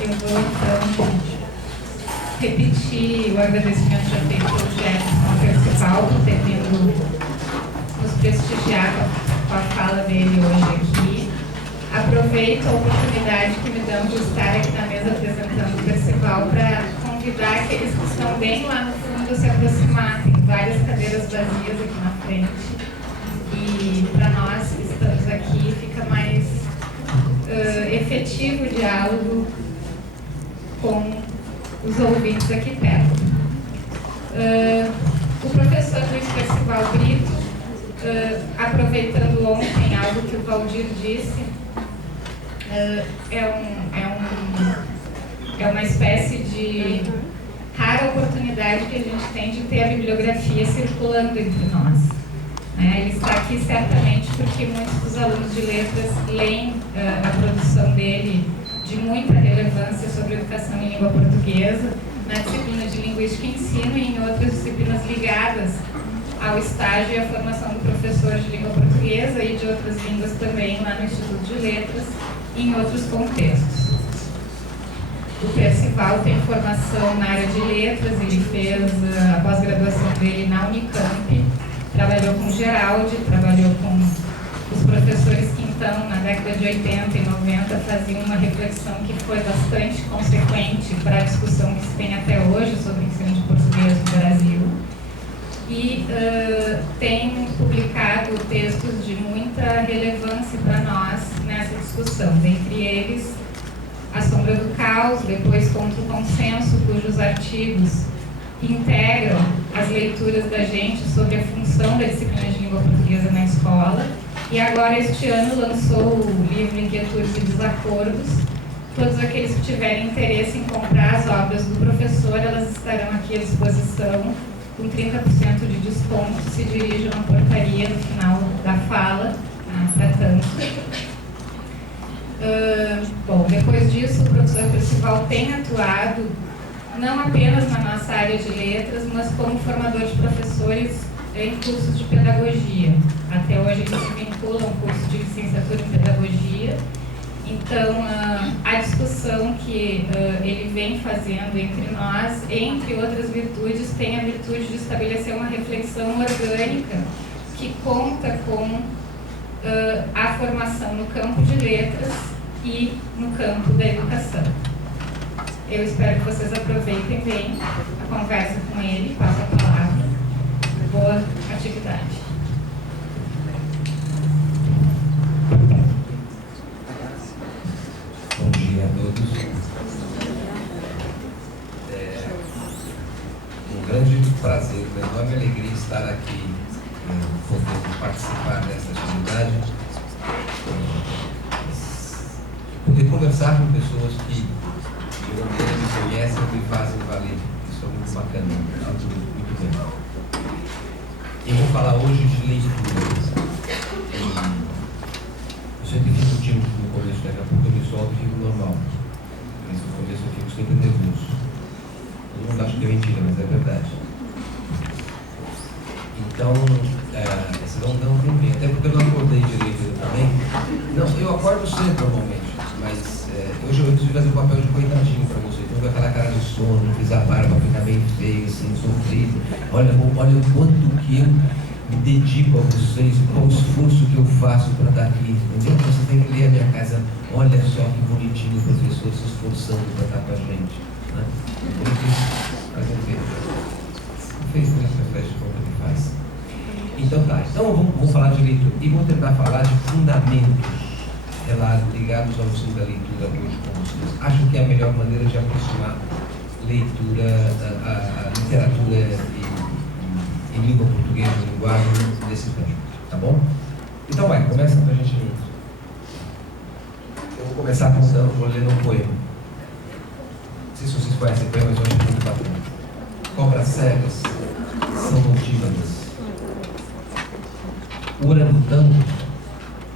Eu vou, então, repetir o agradecimento já feito pelo Jefferson Percival, por ter vindo nos prestigiar com a fala dele hoje aqui. Aproveito a oportunidade que me dão de estar aqui na mesa apresentando o Percival para convidar aqueles que estão bem lá no fundo a se aproximar. Tem várias cadeiras vazias aqui na frente. E para nós que estamos aqui fica mais efetivo o diálogo com os ouvintes aqui perto. O professor Luiz Percival Brito, aproveitando ontem algo que o Valdir disse, é uma espécie de rara oportunidade que a gente tem de ter a bibliografia circulando entre nós. Ele está aqui certamente porque muitos dos alunos de letras leem a produção dele de muita relevância sobre educação em língua portuguesa, na disciplina de Linguística e Ensino e em outras disciplinas ligadas ao estágio e à formação do professor de língua portuguesa e de outras línguas também lá no Instituto de Letras e em outros contextos. O Percival tem formação na área de letras, ele fez a pós-graduação dele na Unicamp, trabalhou com Geraldi, trabalhou com os professores que então, na década de 80 e 90, faziam uma reflexão que foi bastante consequente para a discussão que se tem até hoje sobre o ensino de português no Brasil. E tem publicado textos de muita relevância para nós nessa discussão, dentre eles A Sombra do Caos, depois Contra o Consenso, cujos artigos integram as leituras da gente sobre a função da disciplina de língua portuguesa na escola. E agora, este ano, lançou o livro Inquietudes e Desacordos. Todos aqueles que tiverem interesse em comprar as obras do professor, elas estarão aqui à disposição com 30% de desconto. Se dirijam à portaria no final da fala, para tanto. Bom, depois disso, o professor Percival tem atuado não apenas na nossa área de letras, mas como formador de professores em cursos de pedagogia. Até hoje ele se vincula a um curso de licenciatura em pedagogia. Então, a discussão que ele vem fazendo entre nós, entre outras virtudes, tem a virtude de estabelecer uma reflexão orgânica que conta com a formação no campo de letras e no campo da educação. Eu espero que vocês aproveitem bem a conversa com ele, passo a palavra. Boa atividade. Bom dia a todos. É um grande prazer, uma enorme alegria estar aqui, podendo participar dessa atividade, poder conversar com pessoas que de uma maneira me conhecem e me fazem valer. Isso é muito bacana, muito bem. Eu vou falar hoje de leitura. Eu sempre fico tímido no começo, daqui a pouco eu me solto e fico normal. Mas no começo eu fico sempre nervoso. Todo mundo acha que é mentira, mas é verdade. Então, vocês não tem bem. Até porque eu não acordei direito também. Não, eu acordo sempre normalmente, mas hoje eu preciso fazer um papel de coitadinho para vocês. Não com aquela cara de sono, não fiz a barba, ficar bem feio, assim, sofrido. Olha o quanto que eu me dedico a vocês, qual o esforço que eu faço para estar aqui. Entendeu? Você tem que ler a minha casa. Olha só que bonitinho o professor se esforçando para estar com a gente. Né? Fazer o quê? Não fez por essa festa de conta que faz. Então tá, vamos falar de leitura e vou tentar falar de fundamentos ligados ao ensino da leitura hoje com vocês. Acho que é a melhor maneira de aproximar leitura, a literatura em língua portuguesa, linguagem, desse tempo, tá bom? Então começa pra gente ler. Eu vou começar vou ler um poema. Não sei se vocês conhecem o poema, mas eu acho muito bacana. Cobras cegas são notívagas. O orangotango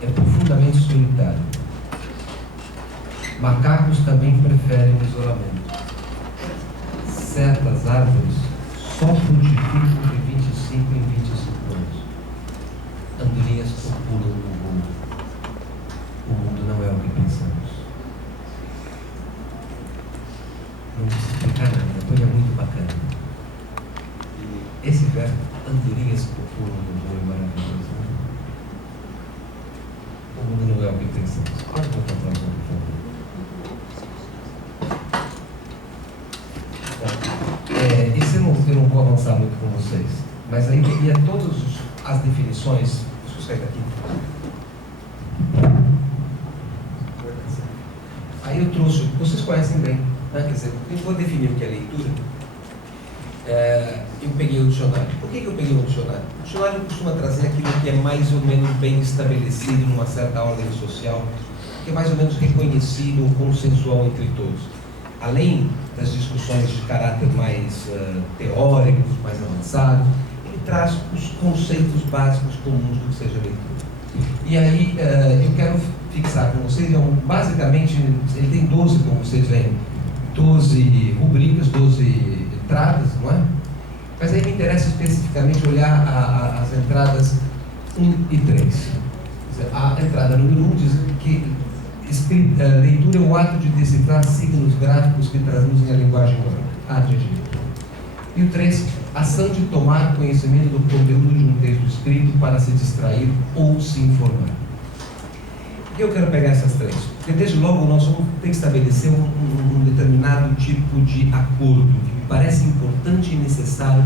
é profundamente solitário. Macacos também preferem o isolamento. Certas árvores só frutificam de 25 em 25 anos. Andorinhas copulam no mundo. O mundo não é o que pensamos. não precisa explicar nada, a coisa é muito bacana. E esse verbo, andorinhas procuram no voo maravilhoso. O mundo não é o que pensamos. Pode voltar para lá, por favor. Esse eu não vou avançar muito com vocês, mas aí teria todas as definições. Deixa eu sair daqui. Aí eu trouxe, vocês conhecem bem, né? Quer dizer, eu vou definir o que é leitura. Eu peguei o dicionário. Por que eu peguei o dicionário? O dicionário costuma trazer aquilo que é mais ou menos bem estabelecido numa certa ordem social, que é mais ou menos reconhecido, consensual entre todos. Além das discussões de caráter mais teóricos, mais avançado, ele traz os conceitos básicos comuns do que seja leitura. E aí eu quero fixar com vocês, basicamente, ele tem 12, como vocês veem, 12 rubricas, 12 entradas, não é? Mas aí me interessa especificamente olhar as entradas 1 e 3. A entrada número 1 diz que leitura é o ato de decifrar signos gráficos que traduzem a linguagem oral. Adjetivo. E o 3, ação de tomar conhecimento do conteúdo de um texto escrito para se distrair ou se informar. Por que eu quero pegar essas 3? Porque desde logo nós vamos ter que estabelecer um determinado tipo de acordo que me parece importante e necessário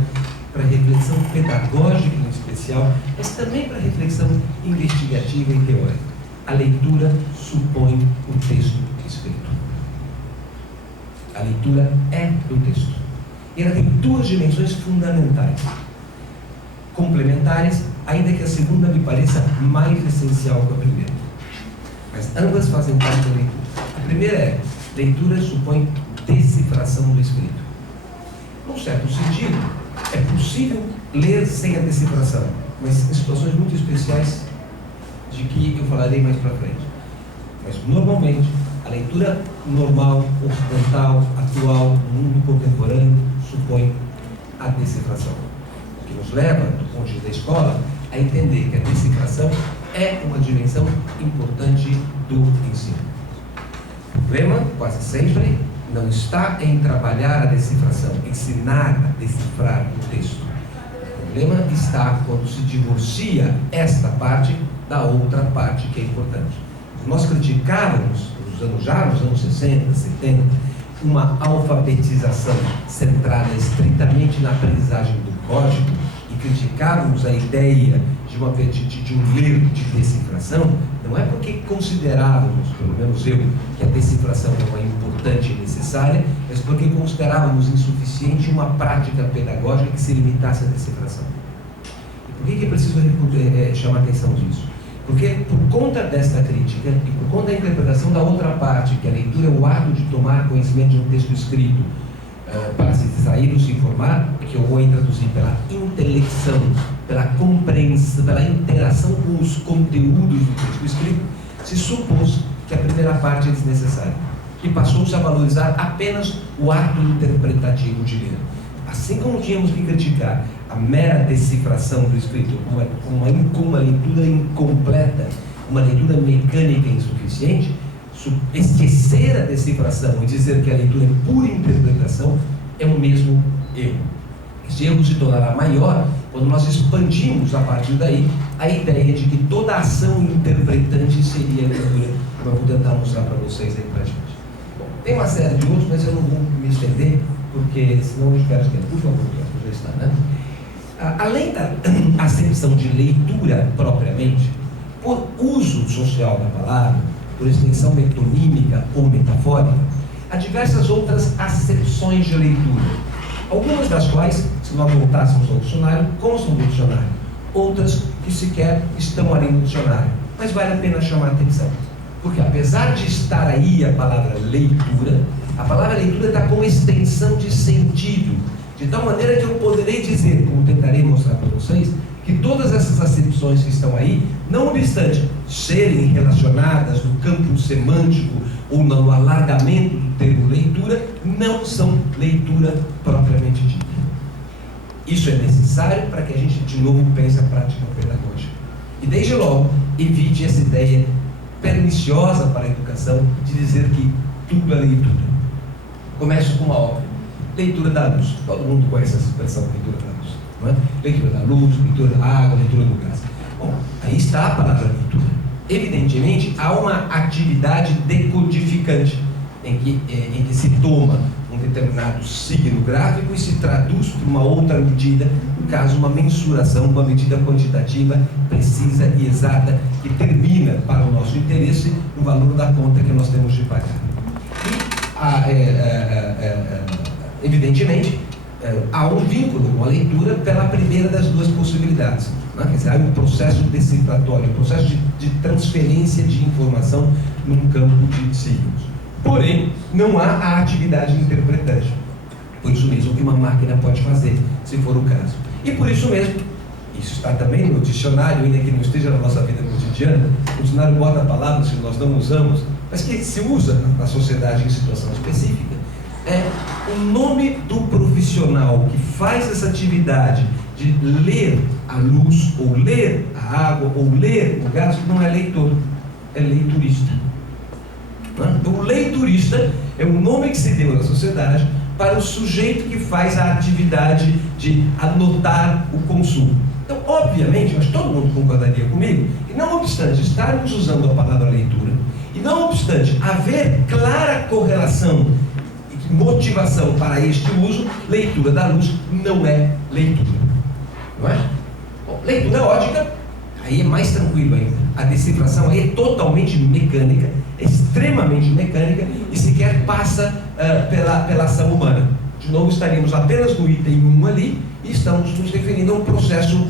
para a reflexão pedagógica em especial, mas também para a reflexão investigativa e teórica. A leitura supõe o texto escrito. A leitura é o texto. E ela tem 2 dimensões fundamentais, complementares, ainda que a segunda me pareça mais essencial que a primeira. Mas ambas fazem parte da leitura. A primeira é, leitura supõe decifração do escrito. Num certo sentido, é possível ler sem a decifração, mas em situações muito especiais, de que eu falarei mais para frente. Mas, normalmente, a leitura normal, ocidental, atual, no mundo contemporâneo, supõe a decifração. O que nos leva, do ponto de vista da escola, a entender que a decifração é uma dimensão importante do ensino. O problema, quase sempre, não está em trabalhar a decifração, ensinar a decifrar o texto. O problema está quando se divorcia esta parte da outra parte que é importante. Nós criticávamos, nos anos 60, 70, uma alfabetização centrada estritamente na aprendizagem do código e criticávamos a ideia de um ler de decifração, não é porque considerávamos, pelo menos eu, que a decifração não é importante e necessária, mas porque considerávamos insuficiente uma prática pedagógica que se limitasse à decifração. E por que é preciso chamar a atenção disso? Porque por conta desta crítica e por conta da interpretação da outra parte, que a leitura é o ato de tomar conhecimento de um texto escrito para se distrair ou se informar, que eu vou traduzir pela intelecção, pela compreensão, pela interação com os conteúdos do texto escrito, se supôs que a primeira parte é desnecessária e passou-se a valorizar apenas o ato interpretativo de ler. Assim como tínhamos que criticar a mera decifração do escrito como uma leitura incompleta, uma leitura mecânica insuficiente, esquecer a decifração e dizer que a leitura é pura interpretação é o mesmo erro. Esse erro se tornará maior quando nós expandimos a partir daí a ideia de que toda ação interpretante seria a leitura, como eu vou tentar mostrar para vocês aí para gente. Bom, tem uma série de outros, mas eu não vou me estender, porque senão eu espero que por favor, já está, né? Além da acepção de leitura propriamente, por uso social da palavra, por extensão metonímica ou metafórica, há diversas outras acepções de leitura, algumas das quais, se nós voltássemos ao dicionário, constam do dicionário, outras que sequer estão ali no dicionário, mas vale a pena chamar a atenção, porque apesar de estar aí a palavra leitura está com extensão de sentido, de tal maneira que eu poderei dizer, como tentarei mostrar para vocês, que todas essas acepções que estão aí, não obstante serem relacionadas no campo semântico ou no alargamento do termo leitura, não são leitura propriamente dita. Isso é necessário para que a gente de novo pense a prática pedagógica. E desde logo, evite essa ideia perniciosa para a educação de dizer que tudo é leitura. Começo com uma obra. Leitura da luz. Todo mundo conhece essa expressão, leitura da luz. Não é? Leitura da luz, leitura da água, leitura do gás. Bom, aí está a palavra leitura. Evidentemente, há uma atividade decodificante em que se toma um determinado signo gráfico e se traduz para uma outra medida, no caso, uma mensuração, uma medida quantitativa precisa e exata que termina, para o nosso interesse, no valor da conta que nós temos de pagar. E, evidentemente, há um vínculo com a leitura pela primeira das duas possibilidades. Quer dizer, há um processo decifratório, um processo de transferência de informação num campo de signos. Porém, não há a atividade interpretante. Por isso mesmo que uma máquina pode fazer, se for o caso. E por isso mesmo, isso está também no dicionário, ainda que não esteja na nossa vida cotidiana, o dicionário bota palavras que nós não usamos, mas que se usa na sociedade em situação específica. O nome do profissional que faz essa atividade de ler a luz, ou ler a água, ou ler o gás, não é leitor, é leiturista. O leiturista é o nome que se deu na sociedade para o sujeito que faz a atividade de anotar o consumo. Então, obviamente, acho que todo mundo concordaria comigo, que não obstante estarmos usando a palavra leitura, e não obstante haver clara correlação e motivação para este uso, leitura da luz não é leitura. Não é? Bom, leitura ótica, aí é mais tranquilo ainda. A decifração aí é totalmente mecânica, é extremamente mecânica e sequer passa pela ação humana. De novo, estaríamos apenas no item 1 ali e estamos nos referindo a um processo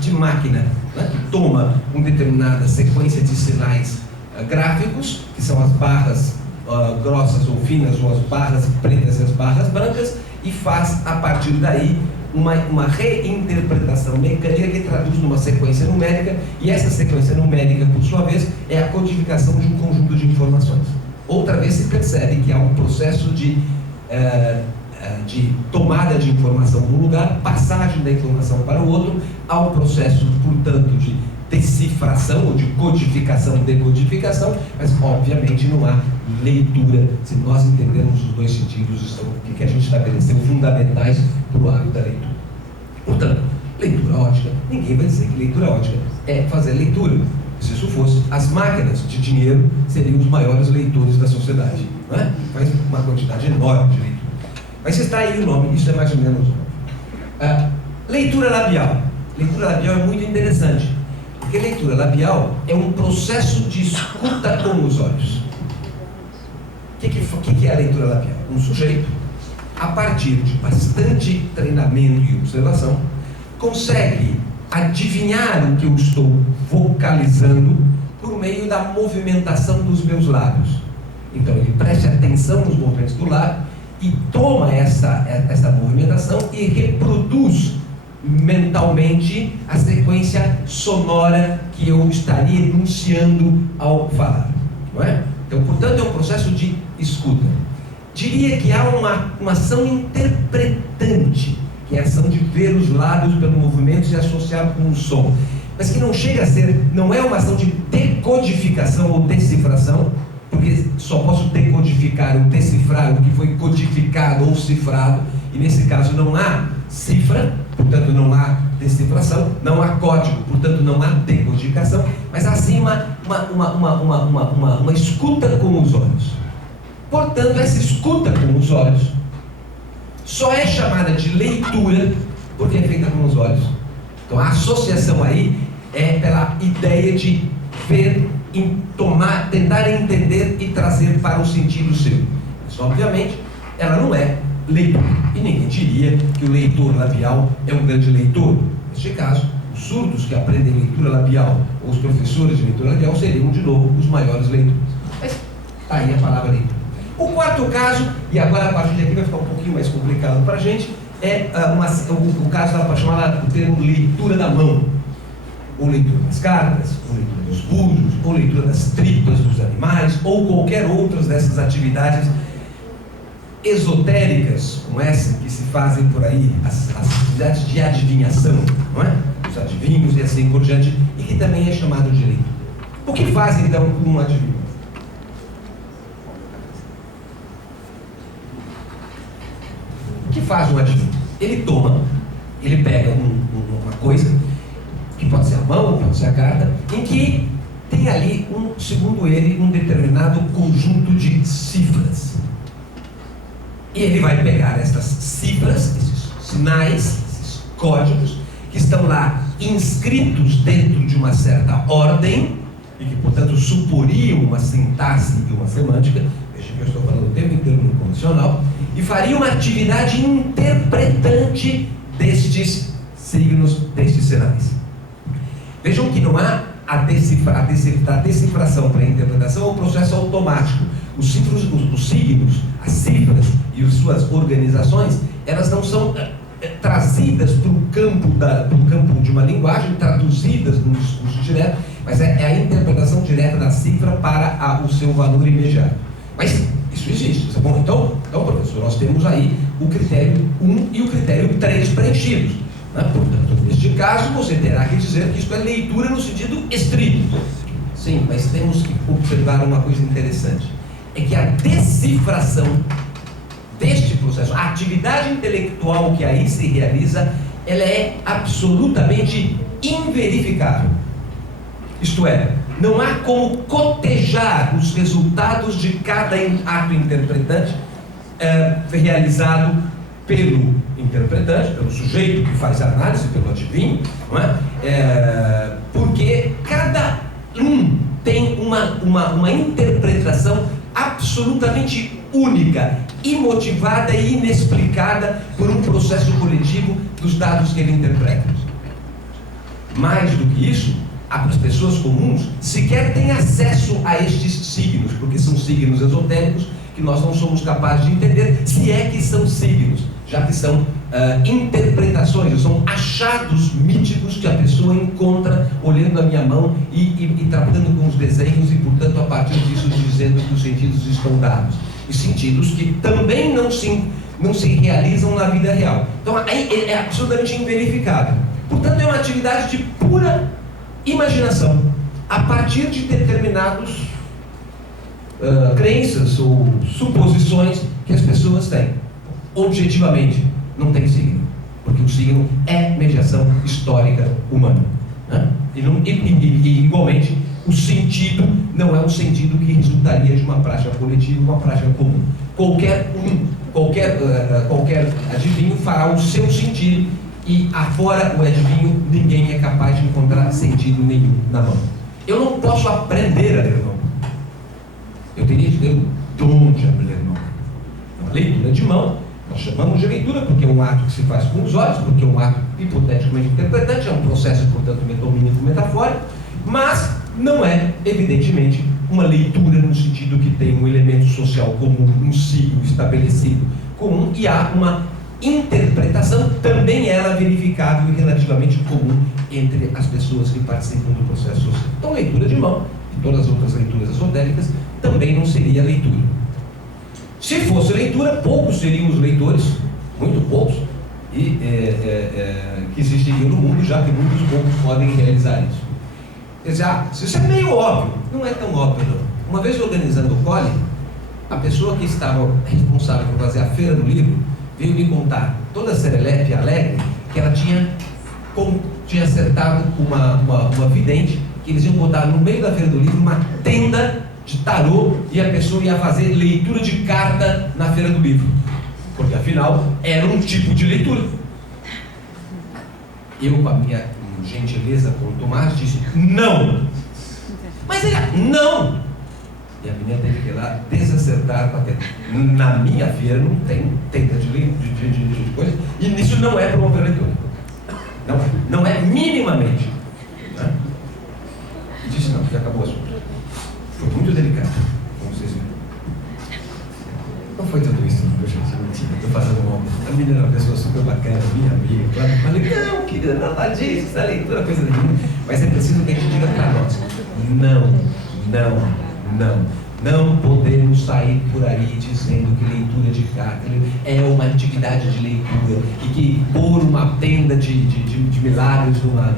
de máquina, né, que toma uma determinada sequência de sinais gráficos, que são as barras grossas ou finas, ou as barras pretas e as barras brancas, e faz, a partir daí, uma reinterpretação mecânica que traduz numa sequência numérica, e essa sequência numérica, por sua vez, é a codificação de um conjunto de informações. Outra vez se percebe que há um processo de tomada de informação de um lugar, passagem da informação para o outro, há um processo, portanto, de decifração ou de codificação, decodificação, mas obviamente não há leitura, se nós entendermos os dois sentidos que a gente estabeleceu fundamentais para o hábito da leitura. Portanto, leitura ótica, ninguém vai dizer que leitura ótica é fazer leitura. Se isso fosse, as máquinas de dinheiro seriam os maiores leitores da sociedade, não é? Faz uma quantidade enorme de leitura. Mas está aí o nome, isso é mais ou menos leitura labial. Leitura labial é muito interessante, porque leitura labial é um processo de escuta com os olhos. O que é a leitura labial? Um sujeito, a partir de bastante treinamento e observação, consegue adivinhar o que eu estou vocalizando por meio da movimentação dos meus lábios. Então ele presta atenção nos movimentos do lábio e toma essa movimentação e reproduz mentalmente a sequência sonora que eu estaria enunciando ao falar, não é? Então, portanto, é um processo de escuta. Diria que há uma ação interpretante, que é a ação de ver os lábios pelo movimento e associar com o som, mas que não chega a ser, não é uma ação de decodificação ou decifração, porque só posso decodificar ou decifrar o que foi codificado ou cifrado, e nesse caso não há cifra, portanto não há decifração, não há código, portanto não há decodificação, mas assim uma escuta com os olhos. Portanto, essa escuta com os olhos só é chamada de leitura porque é feita com os olhos. Então a associação aí é pela ideia de ver, tentar entender e trazer para o sentido seu. Mas obviamente ela não é leitura. E ninguém diria que o leitor labial é um grande leitor. Neste caso, os surdos que aprendem leitura labial, ou os professores de leitura labial, seriam de novo os maiores leitores. Mas está aí a palavra leitura. O quarto caso, e agora a partir daqui vai ficar um pouquinho mais complicado para a gente, é o caso da chamada, o termo leitura da mão, ou leitura das cartas, ou leitura dos búzios, ou leitura das tripas dos animais, ou qualquer outras dessas atividades esotéricas, como essa que se fazem por aí, as atividades de adivinhação, não é? Os adivinhos e assim por diante, e que também é chamado de leitura. O que faz então um adivinho? faz um adivinho? Ele pega uma coisa, que pode ser a mão, pode ser a carta, em que tem ali, segundo ele, um determinado conjunto de cifras. E ele vai pegar essas cifras, esses sinais, esses códigos, que estão lá inscritos dentro de uma certa ordem, e que, portanto, suporiam uma sintaxe e uma semântica. Veja que eu estou falando o tempo inteiro no condicional, e faria uma atividade interpretante destes signos, destes sinais. Vejam que não há a decifração para a interpretação, é um processo automático. Os signos, as cifras e as suas organizações, elas não são trazidas para o campo de uma linguagem, traduzidas no discurso direto, mas é a interpretação direta da cifra para o seu valor imediato. Mas isso existe. Bom, então, professor, nós temos aí o critério 1 e o critério 3 preenchidos. Portanto, neste caso, você terá que dizer que isso é leitura no sentido estrito. Sim, mas temos que observar uma coisa interessante. É que a decifração deste processo, a atividade intelectual que aí se realiza, ela é absolutamente inverificável. Isto é, não há como cotejar os resultados de cada ato interpretante realizado pelo interpretante, pelo sujeito que faz a análise, pelo adivinho, não é? Porque cada um tem uma interpretação absolutamente única, imotivada e inexplicada por um processo coletivo dos dados que ele interpreta. Mais do que isso, as pessoas comuns sequer têm acesso a estes signos, porque são signos esotéricos que nós não somos capazes de entender, se é que são signos, já que são interpretações, são achados míticos que a pessoa encontra olhando a minha mão e tratando com os desenhos e, portanto, a partir disso dizendo que os sentidos estão dados. E sentidos que também não se realizam na vida real. Então, é absolutamente inverificável. Portanto, é uma atividade de pura imaginação, a partir de determinados crenças ou suposições que as pessoas têm. Objetivamente, não tem signo, porque o signo é mediação histórica humana, né? E igualmente, o sentido não é um sentido que resultaria de uma prática coletiva, uma prática comum. Qualquer adivinho fará o seu sentido, e afora o adivinho, ninguém é capaz de encontrar sentido nenhum na mão. Eu não posso aprender a ler mão. Eu teria de ter o dom de ler mão. Uma leitura de mão, nós chamamos de leitura porque é um ato que se faz com os olhos, porque é um ato hipoteticamente interpretante, é um processo, portanto, metomínico metafórico, mas não é, evidentemente, uma leitura no sentido que tem um elemento social comum, um signo estabelecido comum, e há uma interpretação, também ela verificável e relativamente comum entre as pessoas que participam do processo social. Então, leitura de mão e todas as outras leituras esotéricas também não seria leitura. Se fosse leitura, poucos seriam os leitores, muito poucos, que existiriam no mundo, já que muitos poucos podem realizar isso. Quer dizer, isso é meio óbvio. Não é tão óbvio, não. Uma vez organizando o Cole, a pessoa que estava responsável por fazer a feira do livro veio me contar, toda serelepe, alegre, que ela tinha acertado com uma vidente, que eles iam botar no meio da feira do livro uma tenda de tarô, e a pessoa ia fazer leitura de carta na feira do livro, porque afinal era um tipo de leitura. Eu, com a minha gentileza com o Tomás, disse não, mas ele não, e a menina teve que ir lá desacertar com a tenda. Na minha feira não tem tenda de coisa, e nisso não é promover leitura, não é minimamente, né? E disse não, porque acabou o assunto. Foi muito delicado, como vocês viram. Não foi tudo isso, estou fazendo mal. A menina era uma pessoa super bacana, minha amiga, claro. Falei, não, querida, nada disso, essa leitura é coisa nenhuma. Mas é preciso que a gente diga para nós: não podemos sair por aí dizendo que leitura de carta é uma atividade de leitura e que pôr uma tenda de milagres numa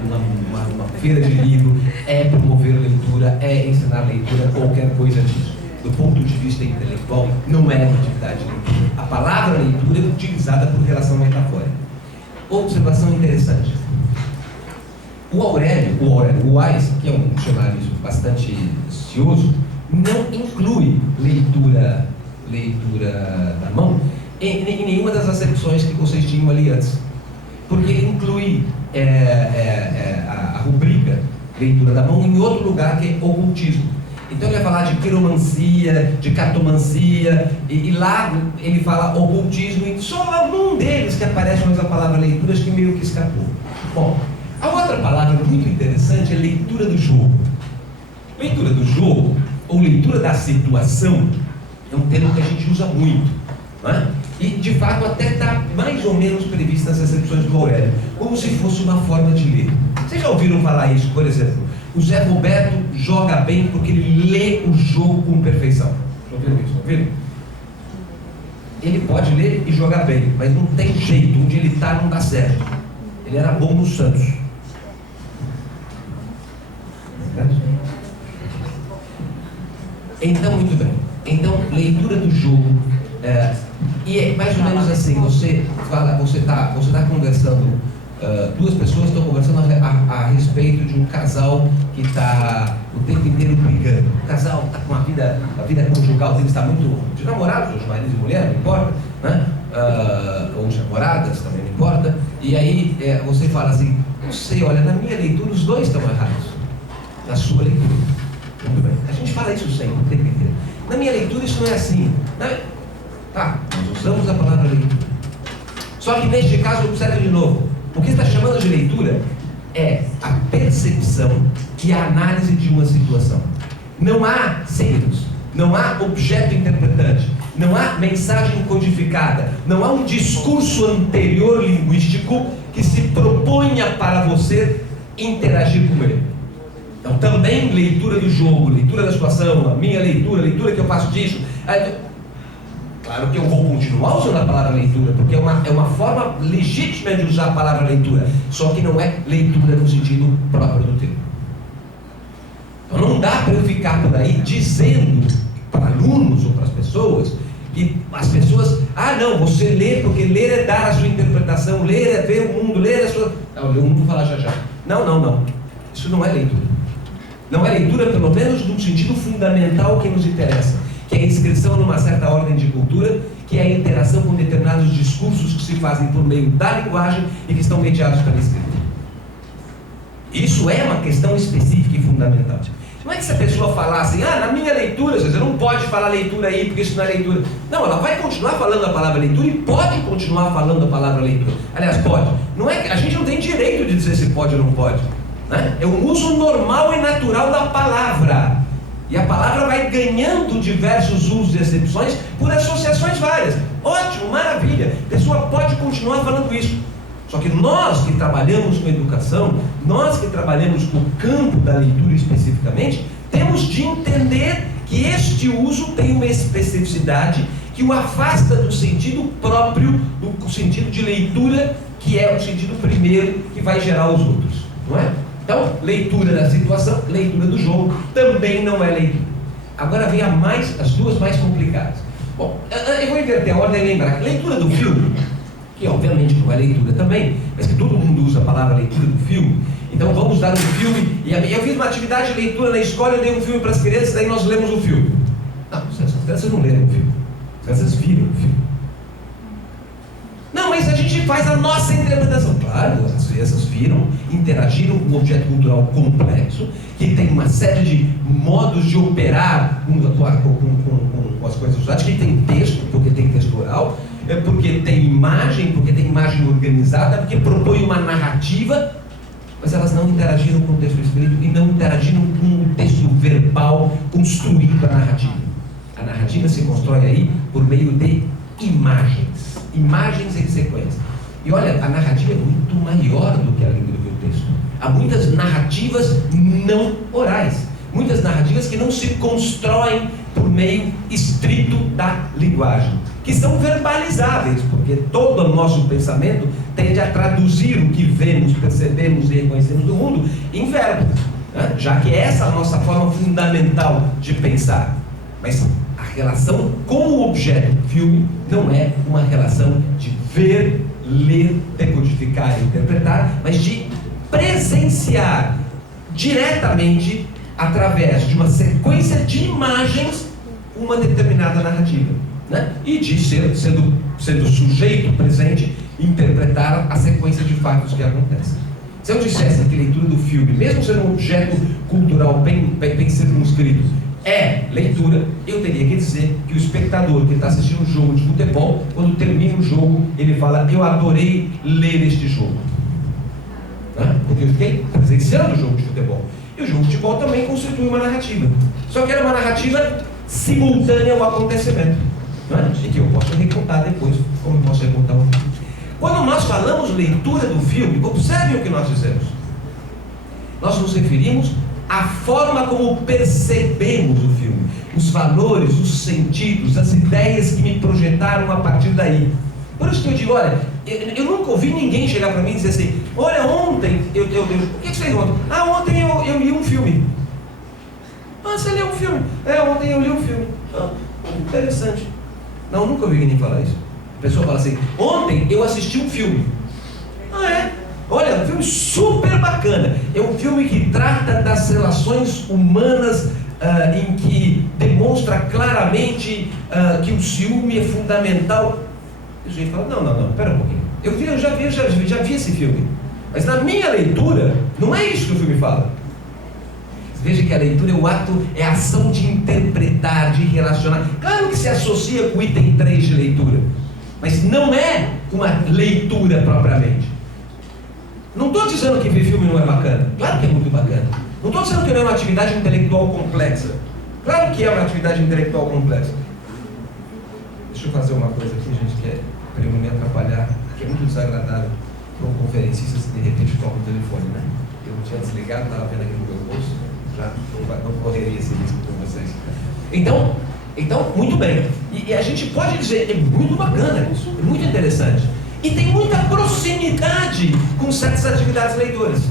feira de livro é promover leitura, é ensinar leitura, qualquer coisa disso. Do ponto de vista intelectual, não é uma atividade de leitura. A palavra leitura é utilizada por relação observação interessante. O Aurélio Wise, que é um dicionário bastante cioso, não inclui leitura da mão em nenhuma das acepções que vocês tinham ali antes. Porque ele inclui a rubrica leitura da mão em outro lugar, que é ocultismo. Então ele vai falar de quiromancia, de cartomancia, e lá ele fala ocultismo, e só num deles que aparece mais a palavra leitura, acho que meio que escapou. Bom, a outra palavra muito interessante é leitura do jogo. Leitura do jogo, ou leitura da situação, é um termo que a gente usa muito, não é? E de fato até está mais ou menos previsto nas acepções do Aurélio, como se fosse uma forma de ler. Vocês já ouviram falar isso, por exemplo? O Zé Roberto joga bem porque ele lê o jogo com perfeição. Já ouviram isso? Ouviram? Ele pode ler e jogar bem, mas não tem jeito, onde ele está não dá certo. Ele era bom no Santos. Então, muito bem. Então, leitura do jogo. E é mais ou menos assim, você está conversando, duas pessoas estão conversando a respeito de um casal que está o tempo inteiro brigando. O casal está com a vida conjugal dele está muito de namorados, hoje marido e mulher, não importa, né? Ou de namoradas, também não importa. E aí você fala assim, não sei, olha, na minha leitura os dois estão errados. Na sua leitura. Muito bem. A gente fala isso sempre, o tempo inteiro. Na minha leitura isso não é assim. Tá, nós usamos a palavra leitura. Só que neste caso, observe de novo. O que está chamando de leitura é a percepção e a análise de uma situação. Não há signos, não há objeto interpretante, não há mensagem codificada, não há um discurso anterior linguístico que se proponha para você interagir com ele. Então, também leitura do jogo, leitura da situação, a minha leitura que eu faço disso. Claro que eu vou continuar usando a palavra leitura, porque é uma forma legítima de usar a palavra leitura, só que não é leitura no sentido próprio do termo. Então não dá para eu ficar por aí dizendo para alunos ou para as pessoas, que as pessoas, não, você lê, porque ler é dar a sua interpretação, ler é ver o mundo, ler é a sua... Não, eu não vou falar já. Não. Isso não é leitura. Não é leitura, pelo menos, no sentido fundamental que nos interessa, que é a inscrição numa certa ordem de cultura, que é a interação com determinados discursos que se fazem por meio da linguagem e que estão mediados pela escrita. Isso é uma questão específica e fundamental. Não é que se a pessoa falar assim, na minha leitura, você não pode falar leitura aí, porque isso não é leitura. Não, ela vai continuar falando a palavra leitura e pode continuar falando a palavra leitura. Aliás, pode. Não é que a gente não tem direito de dizer se pode ou não pode, né? É um uso normal e natural da palavra. E a palavra vai ganhando diversos usos e acepções por associações várias. Ótimo, maravilha. A pessoa pode continuar falando isso. Só que nós que trabalhamos com educação, nós que trabalhamos com o campo da leitura especificamente, temos de entender que este uso tem uma especificidade que o afasta do sentido próprio, do sentido de leitura, que é o sentido primeiro que vai gerar os outros, não é? Então, leitura da situação, leitura do jogo, também não é leitura. Agora vem as duas mais complicadas. Bom, eu vou inverter a ordem e lembrar que leitura do filme, que obviamente não é leitura também, mas que todo mundo usa a palavra leitura do filme. Então vamos dar um filme, e eu fiz uma atividade de leitura na escola, eu dei um filme para as crianças, daí nós lemos o filme. Não, as crianças não leram o filme, as crianças viram o filme. Não, mas a gente faz a nossa interpretação. Claro, as crianças viram, interagiram com um objeto cultural complexo, que tem uma série de modos de operar com as coisas usadas, que tem texto, porque tem texto oral, porque tem imagem organizada, porque propõe uma narrativa, mas elas não interagiram com o texto escrito e não interagiram com o texto verbal construindo a narrativa. A narrativa se constrói aí por meio de imagens em sequência. E olha, a narrativa é muito maior do que a língua do que o texto. Há muitas narrativas não orais, muitas narrativas que não se constroem por meio estrito da linguagem, que são verbalizáveis, porque todo o nosso pensamento tende a traduzir o que vemos, percebemos e reconhecemos do mundo em verbos, né? Já que essa é a nossa forma fundamental de pensar. Mas a relação com o objeto filme não é uma relação de ver, ler, decodificar e interpretar, mas de presenciar diretamente, através de uma sequência de imagens, uma determinada narrativa, né? E de sendo sujeito presente, interpretar a sequência de fatos que acontecem. Se eu dissesse que a leitura do filme, mesmo sendo um objeto cultural bem circunscrito, é leitura, eu teria que dizer que o espectador que está assistindo um jogo de futebol, quando termina o jogo, ele fala: eu adorei ler este jogo, né? Porque eu fiquei presenciando o jogo de futebol. E o jogo de futebol também constitui uma narrativa, só que era uma narrativa simultânea ao acontecimento, né? E que eu posso recontar depois, como eu posso recontar o filme. Quando nós falamos leitura do filme, observem o que nós dizemos. Nós nos referimos à forma como percebemos o filme, os valores, os sentidos, as ideias que me projetaram a partir daí. Por isso que eu digo, olha, eu nunca ouvi ninguém chegar para mim e dizer assim: olha, ontem, o que você fez ontem? Ah, ontem eu li um filme. Ah, você leu um filme? É, ontem eu li um filme. Ah, interessante. Não, nunca ouvi ninguém falar isso. A pessoa fala assim: ontem eu assisti um filme. Ah, é? Olha, um filme super bacana. É um filme que trata das relações humanas, em que demonstra claramente que o ciúme é fundamental. E o sujeito fala: não, pera um pouquinho. Eu já vi esse filme. Mas na minha leitura, não é isso que o filme fala. Veja que a leitura é o ato, é a ação de interpretar, de relacionar. Claro que se associa com o item 3 de leitura, mas não é uma leitura propriamente. Não estou dizendo que ver filme não é bacana. Claro que é muito bacana. Não estou dizendo que não é uma atividade intelectual complexa. Claro que é uma atividade intelectual complexa. Deixa eu fazer uma coisa aqui, gente, que é para eu não me atrapalhar, que é muito desagradável para um conferencista se de repente toca o telefone, né? Eu não tinha desligado, estava vendo aqui no meu bolso, já não correria esse risco com vocês. Então, muito bem. E a gente pode dizer, é muito bacana, é muito interessante. E tem muita proximidade com certas atividades leitoras.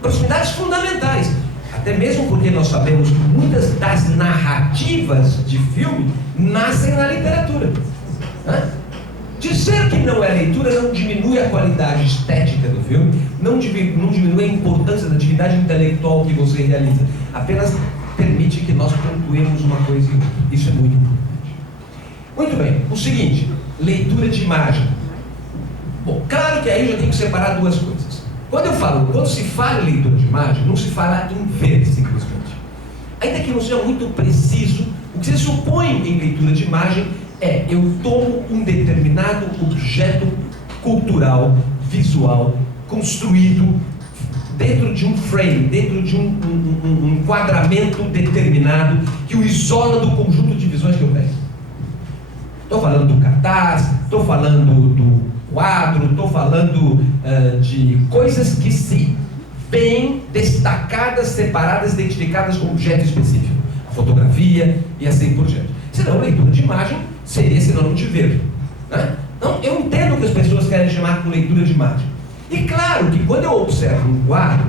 Proximidades fundamentais. Até mesmo porque nós sabemos que muitas das narrativas de filme nascem na literatura. Dizer que não é leitura não diminui a qualidade estética do filme, não diminui a importância da atividade intelectual que você realiza. Apenas permite que nós pontuemos uma coisa e outra. Isso é muito importante. Muito bem, o seguinte, leitura de imagem. Bom, claro que aí eu já tenho que separar duas coisas. Quando se fala em leitura de imagem, não se fala em ver simplesmente. Ainda que não seja muito preciso, o que se supõe em leitura de imagem é: eu tomo um determinado objeto cultural, visual, construído dentro de um frame, dentro de um enquadramento determinado que o isola do conjunto de visões que eu tenho. Estou falando do cartaz, estou falando do quadro, estou falando de coisas que se veem destacadas, separadas, identificadas como objeto específico. A fotografia e assim por diante. Senão, leitura de imagem seria sinônimo de ver, né? Então, eu entendo o que as pessoas querem chamar com leitura de imagem. E claro que quando eu observo um quadro,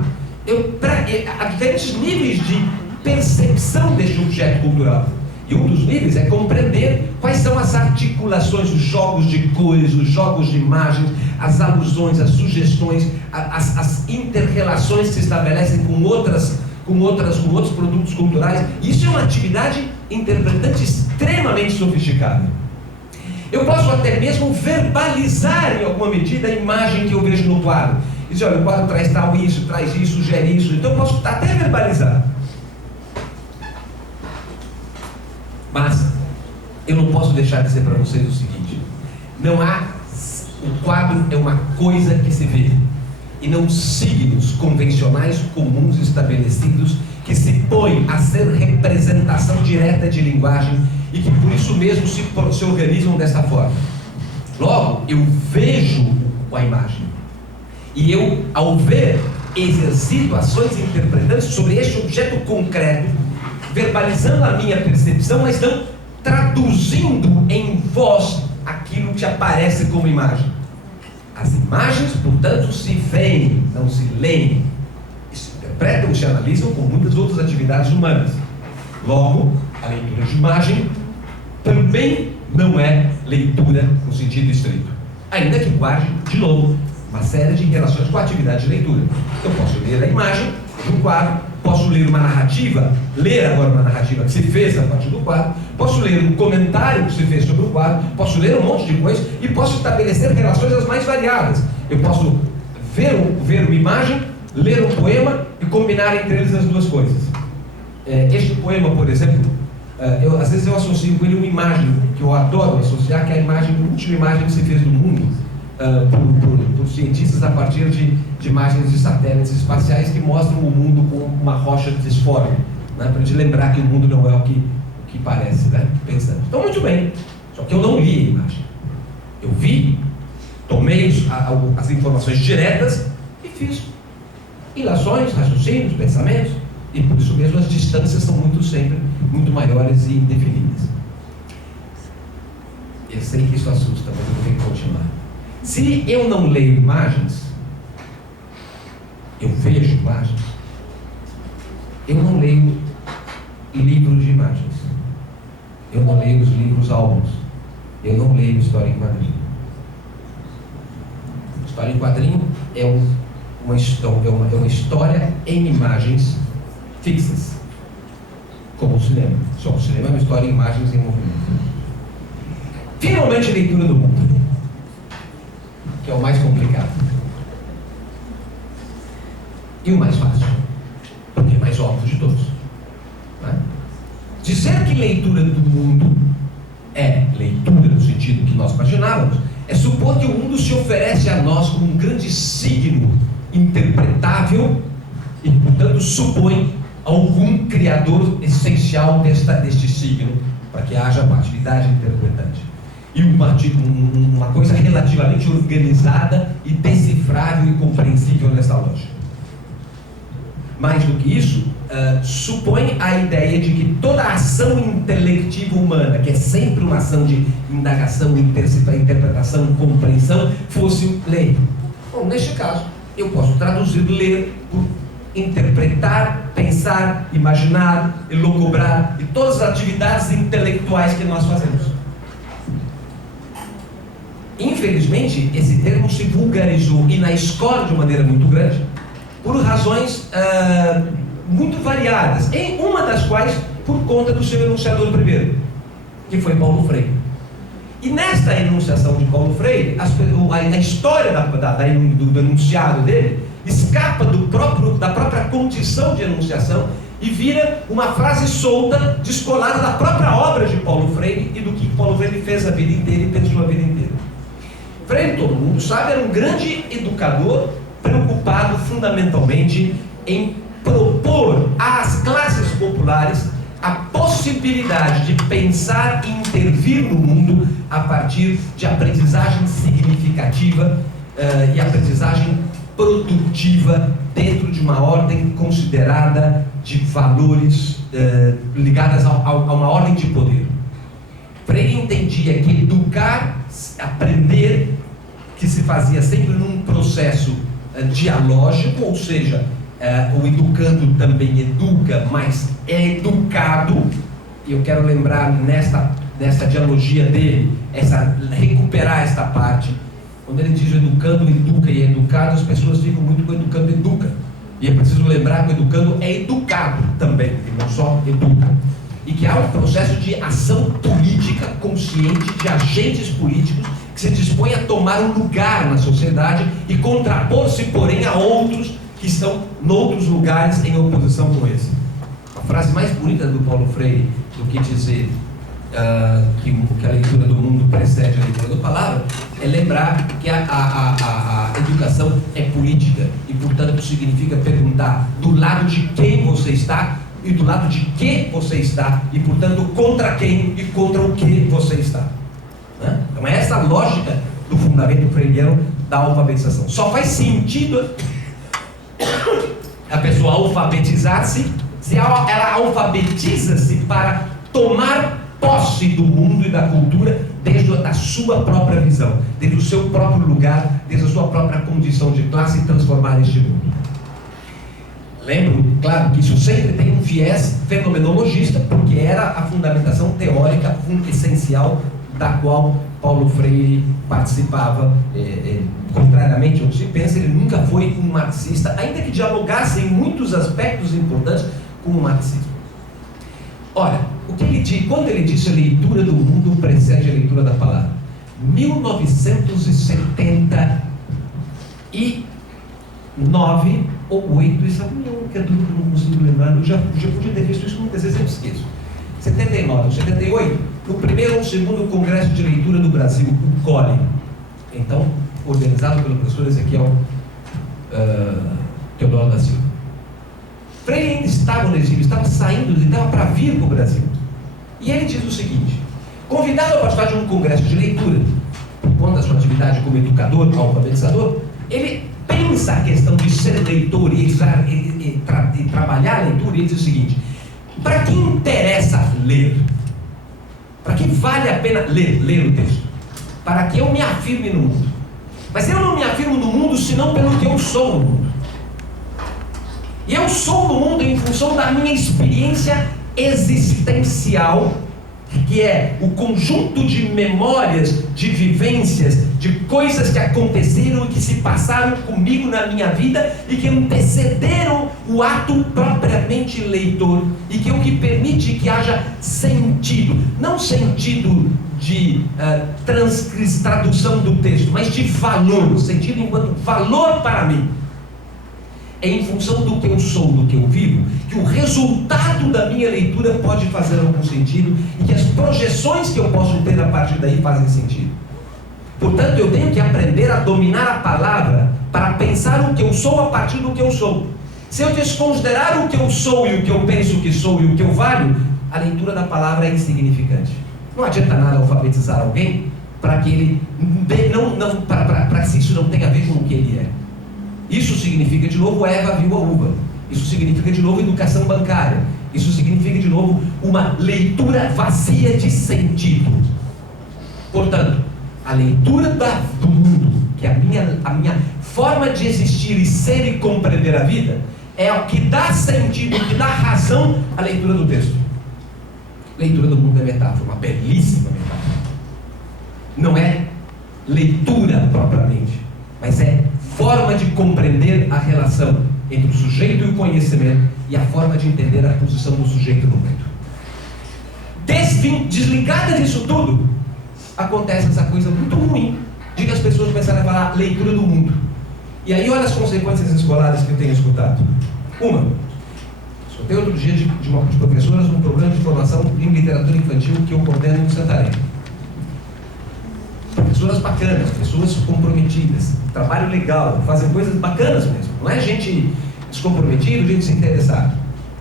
há diferentes níveis de percepção deste objeto cultural. E um dos níveis é compreender quais são as articulações, os jogos de cores, os jogos de imagens, as alusões, as sugestões, as inter-relações que se estabelecem com outros produtos culturais. Isso é uma atividade interpretante extremamente sofisticada. Eu posso até mesmo verbalizar em alguma medida a imagem que eu vejo no quadro. Dizer: olha, o quadro traz tal isso, traz isso, sugere isso. Então eu posso até verbalizar. Mas eu não posso deixar de dizer para vocês o seguinte: o quadro é uma coisa que se vê, e não signos convencionais comuns estabelecidos que se põem a ser representação direta de linguagem e que por isso mesmo se organizam dessa forma. Logo, eu vejo a imagem e eu, ao ver, exercito ações interpretantes sobre este objeto concreto, verbalizando a minha percepção, mas não traduzindo em voz aquilo que aparece como imagem. As imagens, portanto, se veem, não se leem, se interpretam, se analisam com muitas outras atividades humanas. Logo, a leitura de imagem também não é leitura no sentido estrito. ainda que guarde, de novo, uma série de relações com a atividade de leitura. Eu posso ler a imagem de um quadro, posso ler uma narrativa, ler agora uma narrativa que se fez a partir do quadro, posso ler um comentário que se fez sobre o quadro, posso ler um monte de coisa e posso estabelecer relações as mais variadas. Eu posso ver uma imagem, ler um poema e combinar entre eles as duas coisas. Este poema, por exemplo, às vezes eu associo com ele uma imagem que eu adoro associar, que é a última imagem que se fez do mundo por cientistas a partir de imagens de satélites espaciais que mostram o mundo com uma rocha disforme, né, para a gente lembrar que o mundo não é o que parece, né, pensando. Então, muito bem, só que eu não li a imagem. Eu vi, tomei as informações diretas e fiz ilações, raciocínios, pensamentos, e por isso mesmo as distâncias são sempre muito maiores e indefinidas. Eu sei que isso assusta, mas eu vou ter que continuar. Se eu não leio imagens, eu vejo imagens, eu não leio livros de imagens, eu não leio os livros álbuns, eu não leio história em quadrinho. História em quadrinho é uma história em imagens fixas, como o cinema. Só o cinema é uma história em imagens em movimento. Finalmente, a leitura do mundo, que é o mais complicado e o mais fácil, porque é mais óbvio de todos, né? Dizer que leitura do mundo é leitura no sentido que nós imaginávamos é supor que o mundo se oferece a nós como um grande signo interpretável e, portanto, supõe algum criador essencial deste signo para que haja uma atividade interpretante e uma coisa relativamente organizada e decifrável e compreensível nessa lógica. Mais do que isso, supõe a ideia de que toda a ação intelectiva humana, que é sempre uma ação de indagação, interpretação, compreensão, fosse lei. Bom, neste caso, eu posso traduzir ler por interpretar, pensar, imaginar, elocubrar e todas as atividades intelectuais que nós fazemos. Infelizmente, esse termo se vulgarizou e na escola de maneira muito grande por razões muito variadas, em uma das quais por conta do seu enunciador primeiro, que foi Paulo Freire. E nesta enunciação de Paulo Freire, a história do enunciado dele escapa da própria condição de enunciação e vira uma frase solta, descolada da própria obra de Paulo Freire e do que Paulo Freire fez a vida inteira e pensou a vida inteira. Freire, todo mundo sabe, era um grande educador preocupado fundamentalmente em propor às classes populares a possibilidade de pensar e intervir no mundo a partir de aprendizagem significativa e aprendizagem produtiva dentro de uma ordem considerada de valores ligadas a uma ordem de poder. Freire entendia que educar, aprender, que se fazia sempre num processo dialógico, ou seja, o educando também educa, mas é educado. E eu quero lembrar nesta dialogia dele, recuperar esta parte. Quando ele diz educando, educa e é educado, as pessoas ficam muito com educando, educa. E é preciso lembrar que o educando é educado também, e não só educa. E que há um processo de ação política consciente de agentes políticos que se dispõem a tomar um lugar na sociedade e contrapor-se, porém, a outros que estão noutros lugares em oposição com esse. A frase mais bonita do Paulo Freire do que dizer que a leitura do mundo precede a leitura da palavra é lembrar que a educação é política e, portanto, significa perguntar do lado de quem você está e do lado de que você está e, portanto, contra quem e contra o que você está. Né? Então é essa a lógica do fundamento freiriano da alfabetização. Só faz sentido a pessoa alfabetizar-se se ela alfabetiza-se para tomar posse do mundo e da cultura desde a sua própria visão, desde o seu próprio lugar, desde a sua própria condição de classe e transformar este mundo. Lembro, claro, que isso sempre tem um viés fenomenologista, porque era a fundamentação teórica essencial da qual Paulo Freire participava, contrariamente ao que se pensa, ele nunca foi um marxista, ainda que dialogasse em muitos aspectos importantes com o marxismo. Olha, o que ele diz, quando ele disse a leitura do mundo precede a leitura da palavra? 1979 ou 8, isso é um que é duro que eu não consigo lembrar, eu já podia ter visto isso muitas vezes, eu esqueço. 79 ou 78, no primeiro ou segundo Congresso de Leitura do Brasil, o COLE, então, organizado pelo professor Ezequiel Teodoro da Silva. Freire ainda estava no exílio, estava saindo, ele estava para vir para o Brasil. E ele diz o seguinte: convidado a participar de um congresso de leitura, por conta da sua atividade como educador, alfabetizador, ele pensa a questão de ser leitor e trabalhar a leitura, e ele diz o seguinte: para quem interessa ler, para que vale a pena ler o texto? Para que eu me afirme no mundo. Mas eu não me afirmo no mundo senão pelo que eu sou no mundo. E eu sou no mundo em função da minha experiência existencial, que é o conjunto de memórias, de vivências, de coisas que aconteceram e que se passaram comigo na minha vida e que antecederam o ato propriamente leitor, e que é o que permite que haja sentido, não sentido de tradução do texto, mas de valor, sentido enquanto valor para mim. É em função do que eu sou, do que eu vivo, que o resultado da minha leitura pode fazer algum sentido e que as projeções que eu posso ter a partir daí fazem sentido. Portanto, eu tenho que aprender a dominar a palavra para pensar o que eu sou a partir do que eu sou. Se eu desconsiderar o que eu sou e o que eu penso que sou e o que eu valho, a leitura da palavra é insignificante. Não adianta nada alfabetizar alguém para que ele para que isso não tenha a ver com o que ele é. Isso significa, de novo, Eva viu a uva. Isso significa, de novo, educação bancária. Isso significa, de novo, uma leitura vazia de sentido. Portanto, a leitura do mundo, que é a minha forma de existir e ser e compreender a vida, é o que dá sentido, o que dá razão à leitura do texto. Leitura do mundo é metáfora, uma belíssima metáfora. Não é leitura propriamente, mas é forma de compreender a relação entre o sujeito e o conhecimento e a forma de entender a posição do sujeito no mundo. Desligada disso tudo, acontece essa coisa muito ruim de que as pessoas começaram a falar leitura do mundo. E aí olha as consequências escolares que eu tenho escutado. Uma, escutei outro dia de professoras num programa de formação em literatura infantil que eu coordeno em Santarém. Pessoas bacanas, pessoas comprometidas, trabalho legal, fazem coisas bacanas mesmo, não é gente descomprometida, gente desinteressada.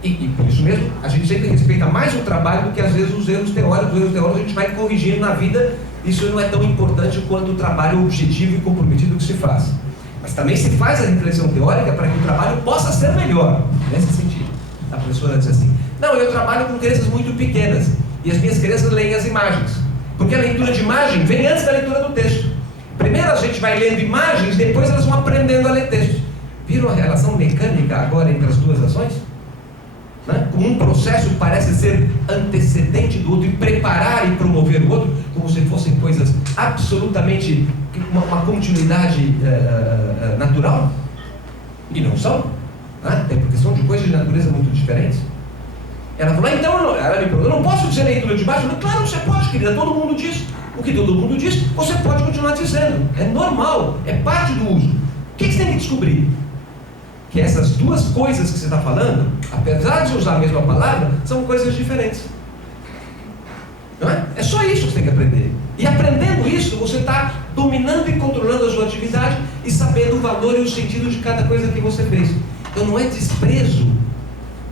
E por isso mesmo, a gente sempre respeita mais o trabalho do que às vezes os erros teóricos. Os erros teóricos a gente vai corrigindo na vida, isso não é tão importante quanto o trabalho objetivo e comprometido que se faz. Mas também se faz a reflexão teórica para que o trabalho possa ser melhor, nesse sentido. A professora diz assim: não, eu trabalho com crianças muito pequenas, e as minhas crianças leem as imagens. Porque a leitura de imagem vem antes da leitura do texto. Primeiro a gente vai lendo imagens, depois elas vão aprendendo a ler texto. Viram a relação mecânica agora entre as duas ações? Né? Como um processo parece ser antecedente do outro e preparar e promover o outro, como se fossem coisas absolutamente, uma continuidade natural. E não são. Né? É porque são de coisas de natureza muito diferentes. Ela falou, então, ela me perguntou, eu não posso dizer leitura de imagem? Claro, você pode, querida, todo mundo diz. O que todo mundo diz, você pode continuar dizendo. É normal, é parte do uso. O que você tem que descobrir? Que essas duas coisas que você está falando, apesar de usar a mesma palavra, são coisas diferentes. Não é? É só isso que você tem que aprender. E aprendendo isso, você está dominando e controlando a sua atividade e sabendo o valor e o sentido de cada coisa que você fez. Então não é desprezo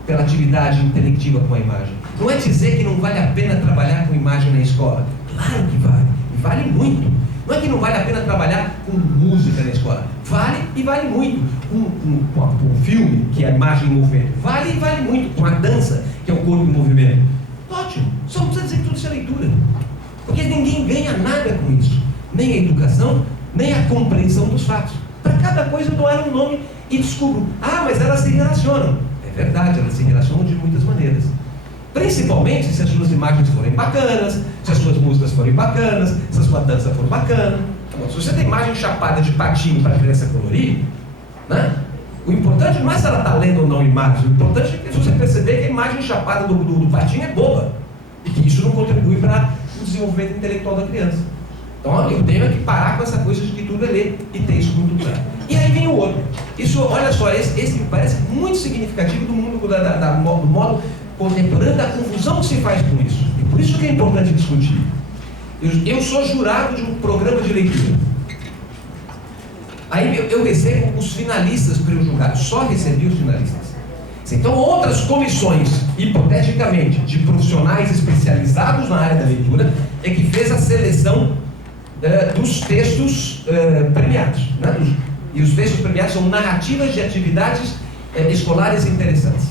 pela atividade intelectiva com a imagem. Não é dizer que não vale a pena trabalhar com imagem na escola. Claro que vale, e vale muito. Não é que não vale a pena trabalhar com música na escola. Vale e vale muito. Com um filme, que é a imagem em movimento. Vale e vale muito. Com a dança, que é o corpo em movimento. Ótimo. Só não precisa dizer que tudo isso é leitura. Porque ninguém ganha nada com isso. Nem a educação, nem a compreensão dos fatos. Para cada coisa eu dou ela um nome e descubro. Ah, mas elas se relacionam. É verdade, elas se relacionam de muitas maneiras. Principalmente se as suas imagens forem bacanas, se as suas músicas forem bacanas, se a sua dança for bacana. Se você tem imagem chapada de patinho para a criança colorir, né? O importante não é se ela está lendo ou não imagens, o importante é que você perceber que a imagem chapada do patinho é boba e que isso não contribui para o desenvolvimento intelectual da criança. Então eu tenho que parar com essa coisa de que tudo é ler e ter isso muito claro. E aí vem o outro. Isso, olha só, esse me parece muito significativo do mundo do modo contemporâneo, da confusão que se faz com isso. E por isso que é importante discutir. Eu sou jurado de um programa de leitura. Aí eu recebo os finalistas para eu julgar, só recebi os finalistas. Então outras comissões, hipoteticamente, de profissionais especializados na área da leitura, é que fez a seleção dos textos premiados. Né? E os textos premiados são narrativas de atividades escolares interessantes.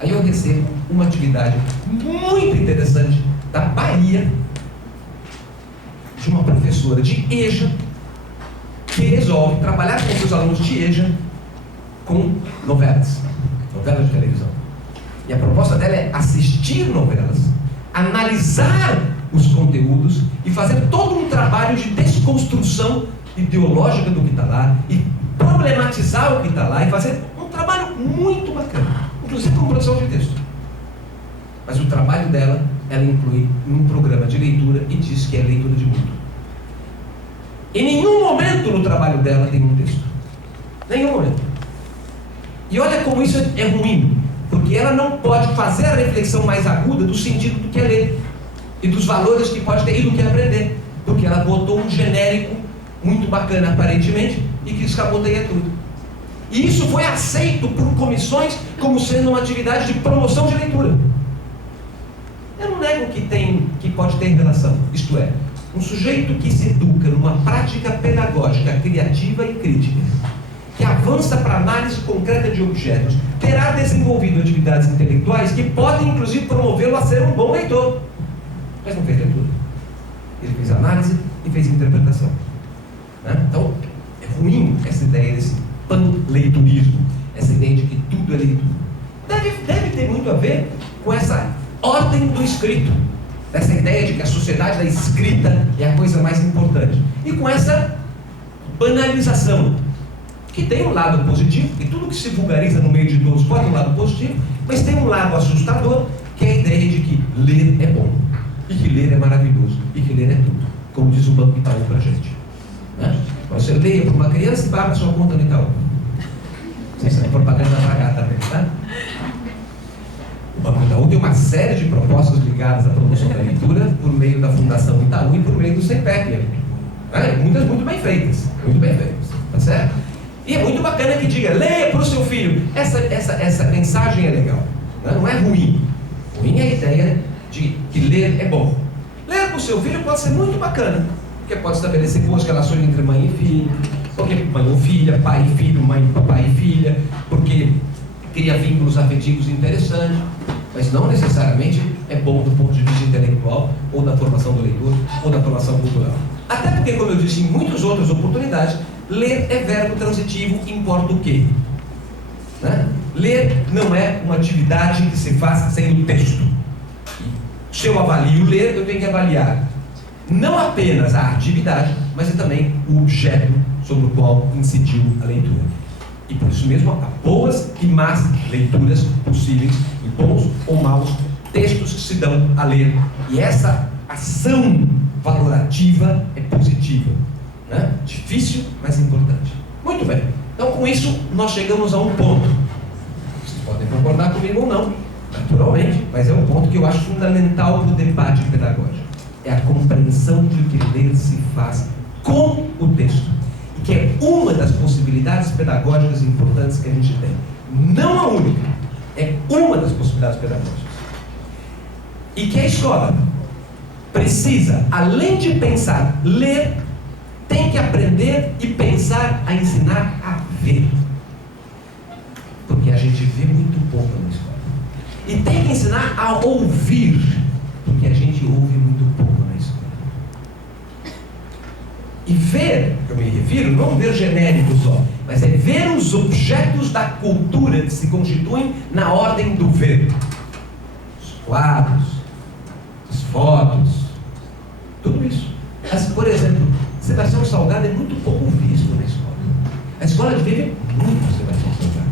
Aí eu recebo uma atividade muito interessante da Bahia, de uma professora de EJA, que resolve trabalhar com seus alunos de EJA com novelas de televisão. E a proposta dela é assistir novelas, analisar os conteúdos e fazer todo um trabalho de desconstrução ideológica do que está lá e problematizar o que está lá e fazer um trabalho muito bacana, inclusive com produção de texto. Mas o trabalho dela, ela inclui num programa de leitura e diz que é leitura de mundo. Em nenhum momento no trabalho dela tem um texto. Nenhum momento. E olha como isso é ruim, porque ela não pode fazer a reflexão mais aguda do sentido do que é ler e dos valores que pode ter e do que é aprender, porque ela botou um genérico muito bacana aparentemente e que escamoteia tudo. E isso foi aceito por comissões como sendo uma atividade de promoção de leitura. Eu não nego que pode ter relação, isto é, um sujeito que se educa numa prática pedagógica criativa e crítica, que avança para a análise concreta de objetos, terá desenvolvido atividades intelectuais que podem inclusive promovê-lo a ser um bom leitor. Mas não fez leitura. Ele fez análise e fez interpretação. Né? Então, é ruim essa ideia desse panleiturismo, essa ideia de que tudo é leitura. Deve ter muito a ver com essa ordem do escrito, essa ideia de que a sociedade da escrita é a coisa mais importante. E com essa banalização, que tem um lado positivo, e tudo que se vulgariza no meio de todos pode ter um lado positivo, mas tem um lado assustador, que é a ideia de que ler é bom, e que ler é maravilhoso, e que ler é tudo, como diz o Banco Itaú pra gente. Né? Você leia para uma criança e paga a sua conta no Itaú. Isso é propaganda pagar também, tá? O Banco Itaú tem uma série de propostas ligadas à promoção da leitura por meio da Fundação Itaú e por meio do CEPEC. Muitas muito bem feitas, tá certo? E é muito bacana que diga, leia para o seu filho. Essa mensagem é legal, né? Não é ruim. Ruim é a ideia de que ler é bom. Ler para o seu filho pode ser muito bacana, porque pode estabelecer boas relações entre mãe e filho, porque mãe ou filha, pai e filho, mãe, papai e filha, porque cria vínculos afetivos interessantes, mas não necessariamente é bom do ponto de vista intelectual, ou da formação do leitor, ou da formação cultural. Até porque, como eu disse em muitas outras oportunidades, ler é verbo transitivo, importa o quê? Né? Ler não é uma atividade que se faz sem o texto. Se eu avalio ler, eu tenho que avaliar não apenas a atividade, mas também o objeto sobre o qual incidiu a leitura. E por isso mesmo há boas e más leituras possíveis, e bons ou maus textos que se dão a ler. E essa ação valorativa é positiva. Né? Difícil, mas importante. Muito bem. Então, com isso, nós chegamos a um ponto. Vocês podem concordar comigo ou não, naturalmente, mas é um ponto que eu acho fundamental para o debate pedagógico. É a compreensão de que ler se faz com o texto. E que é uma das possibilidades pedagógicas importantes que a gente tem. Não a única, é uma das possibilidades pedagógicas. E que a escola precisa, além de pensar ler, tem que aprender e pensar a ensinar a ver. Porque a gente vê muito pouco na escola. E tem que ensinar a ouvir, porque a gente ouve muito pouco na escola. E ver, que eu me refiro, não ver genérico só, mas é ver os objetos da cultura que se constituem na ordem do ver. quadros, as fotos, tudo isso. Mas, por exemplo, Sebastião Salgado é muito pouco visto na escola. A escola vive muito Sebastião Salgado.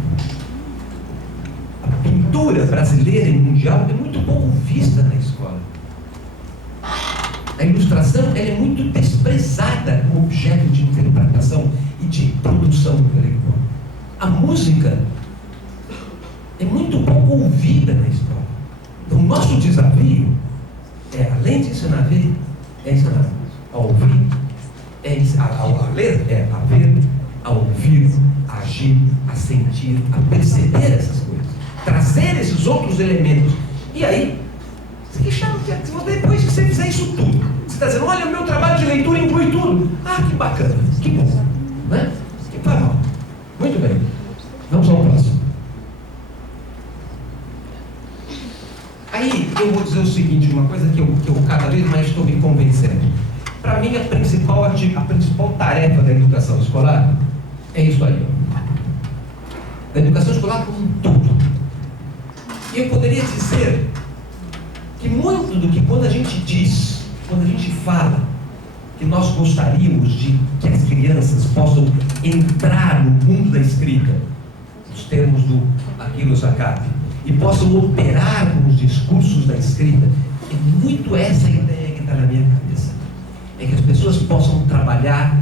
A pintura brasileira e mundial é muito pouco vista na escola. A ilustração ela é muito desprezada como objeto de interpretação e de produção intelectual. A música é muito pouco ouvida na escola. Então, o nosso desafio é, além de ensinar a ver, é ensinar a ouvir, a ler, é a ver, a ouvir, a agir, a sentir, a perceber essas coisas, trazer esses outros elementos. E aí, depois que você fizer isso tudo, você está dizendo, olha, o meu trabalho de leitura inclui tudo. Ah, que bacana, que bom, né? Que faz mal. Muito bem, vamos ao próximo. Aí eu vou dizer o seguinte, uma coisa que eu cada vez mais estou me convencendo. Para mim, a principal tarefa da educação escolar é isso aí. Da educação escolar como um todo. E eu poderia dizer que muito do que quando a gente diz, quando a gente fala, que nós gostaríamos de que as crianças possam entrar no mundo da escrita, nos termos do Aquiles Acápio, e possam operar com os discursos da escrita, é muito essa ideia que está na minha cabeça. É que as pessoas possam trabalhar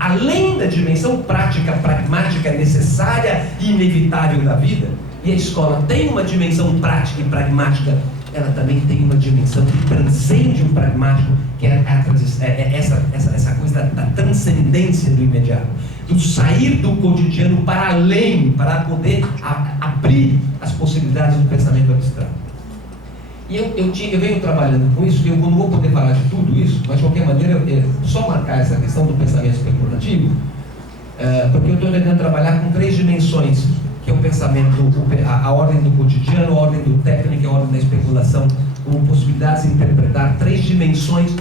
além da dimensão prática, pragmática, necessária e inevitável da vida. E a escola tem uma dimensão prática e pragmática, ela também tem uma dimensão que transcende o pragmático, que é essa coisa da transcendência do imediato, do sair do cotidiano para além, para poder abrir as possibilidades do pensamento abstrato. E eu venho trabalhando com isso, eu não vou poder falar de tudo isso, mas de qualquer maneira, só marcar essa questão do pensamento especulativo, porque eu estou tentando trabalhar com 3 dimensões, que é o pensamento, a ordem do cotidiano, a ordem do técnico e a ordem da especulação, como possibilidades de interpretar 3 dimensões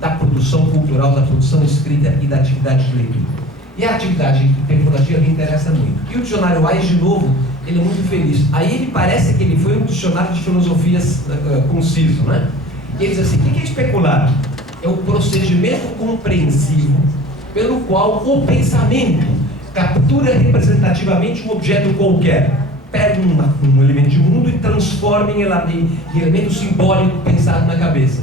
da produção cultural, da produção escrita e da atividade de leitura. E a atividade especulativa me interessa muito. E o dicionário Wise, de novo, ele é muito feliz. Aí ele parece que ele foi um dicionário de filosofias conciso, né? E ele diz assim, o que é especular? É o procedimento compreensivo pelo qual o pensamento captura representativamente um objeto qualquer, pega um elemento de mundo e transforma em elemento simbólico pensado na cabeça,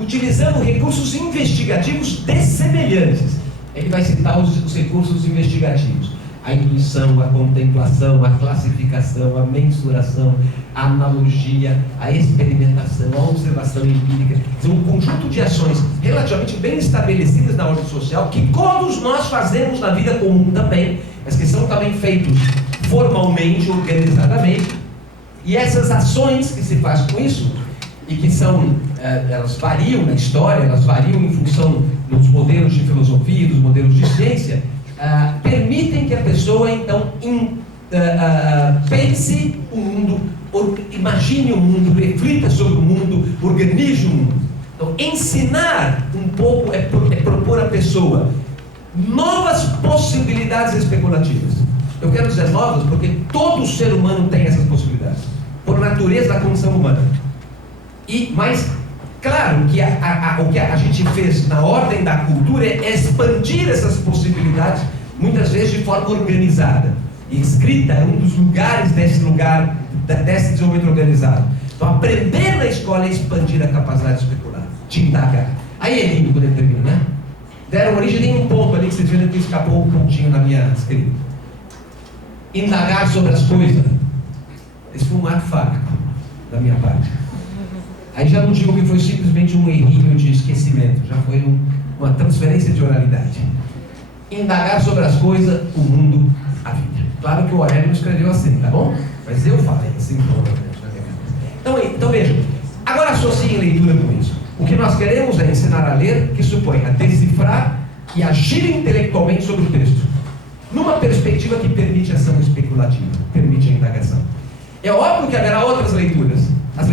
utilizando recursos investigativos dessemelhantes. Ele vai citar os recursos investigativos: a intuição, a contemplação, a classificação, a mensuração, a analogia, a experimentação, a observação empírica. São um conjunto de ações relativamente bem estabelecidas na ordem social, que todos nós fazemos na vida comum também, mas que são também feitos formalmente, organizadamente. E essas ações que se faz com isso, e que são, elas variam na história, elas variam em função dos modelos de filosofia, dos modelos de ciência, permitem que a pessoa, então, pense o mundo, imagine o mundo, reflita sobre o mundo, organize o mundo. Então, ensinar um pouco é propor à pessoa novas possibilidades especulativas. Eu quero dizer novas porque todo ser humano tem essas possibilidades, por natureza da condição humana. Mas, claro que o que a gente fez na ordem da cultura é expandir essas possibilidades, muitas vezes de forma organizada. E escrita é um dos lugares desse desenvolvimento organizado. Então, aprender na escola é expandir a capacidade de especular, de indagar. Aí é lindo quando ele termina, né? Deram origem, tem um ponto ali que vocês viram que escapou um pontinho na minha escrita. Indagar sobre as coisas. Esse foi um ato fábrico da minha parte. Aí já não digo que foi simplesmente um errinho de esquecimento, já foi uma transferência de oralidade. Indagar sobre as coisas, o mundo, a vida. Claro que o Aurélio não escreveu assim, tá bom? Mas eu falei assim. Então vejam, agora associem leitura com isso. O que nós queremos é ensinar a ler, que supõe a decifrar e agir intelectualmente sobre o texto, numa perspectiva que permite a ação especulativa, permite a indagação. É óbvio que haverá outras leituras. As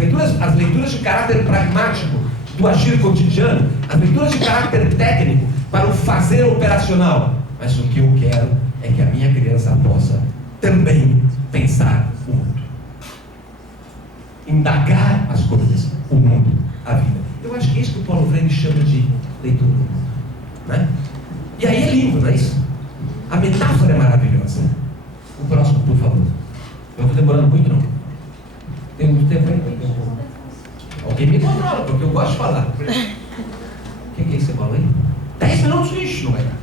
leituras de caráter pragmático, do agir cotidiano, as leituras de caráter técnico, para o fazer operacional. Mas o que eu quero é que a minha criança possa também pensar o mundo. indagar as coisas, o mundo, a vida. Eu acho que é isso que o Paulo Freire chama de leitura do mundo, né? E aí é lindo, não é isso? A metáfora é maravilhosa. O próximo, por favor. Eu estou demorando muito, não? Tem muito tempo ainda? Alguém me controla, porque eu gosto de falar. O que é isso que você falou aí? 10 minutos, ixi, não vai dar.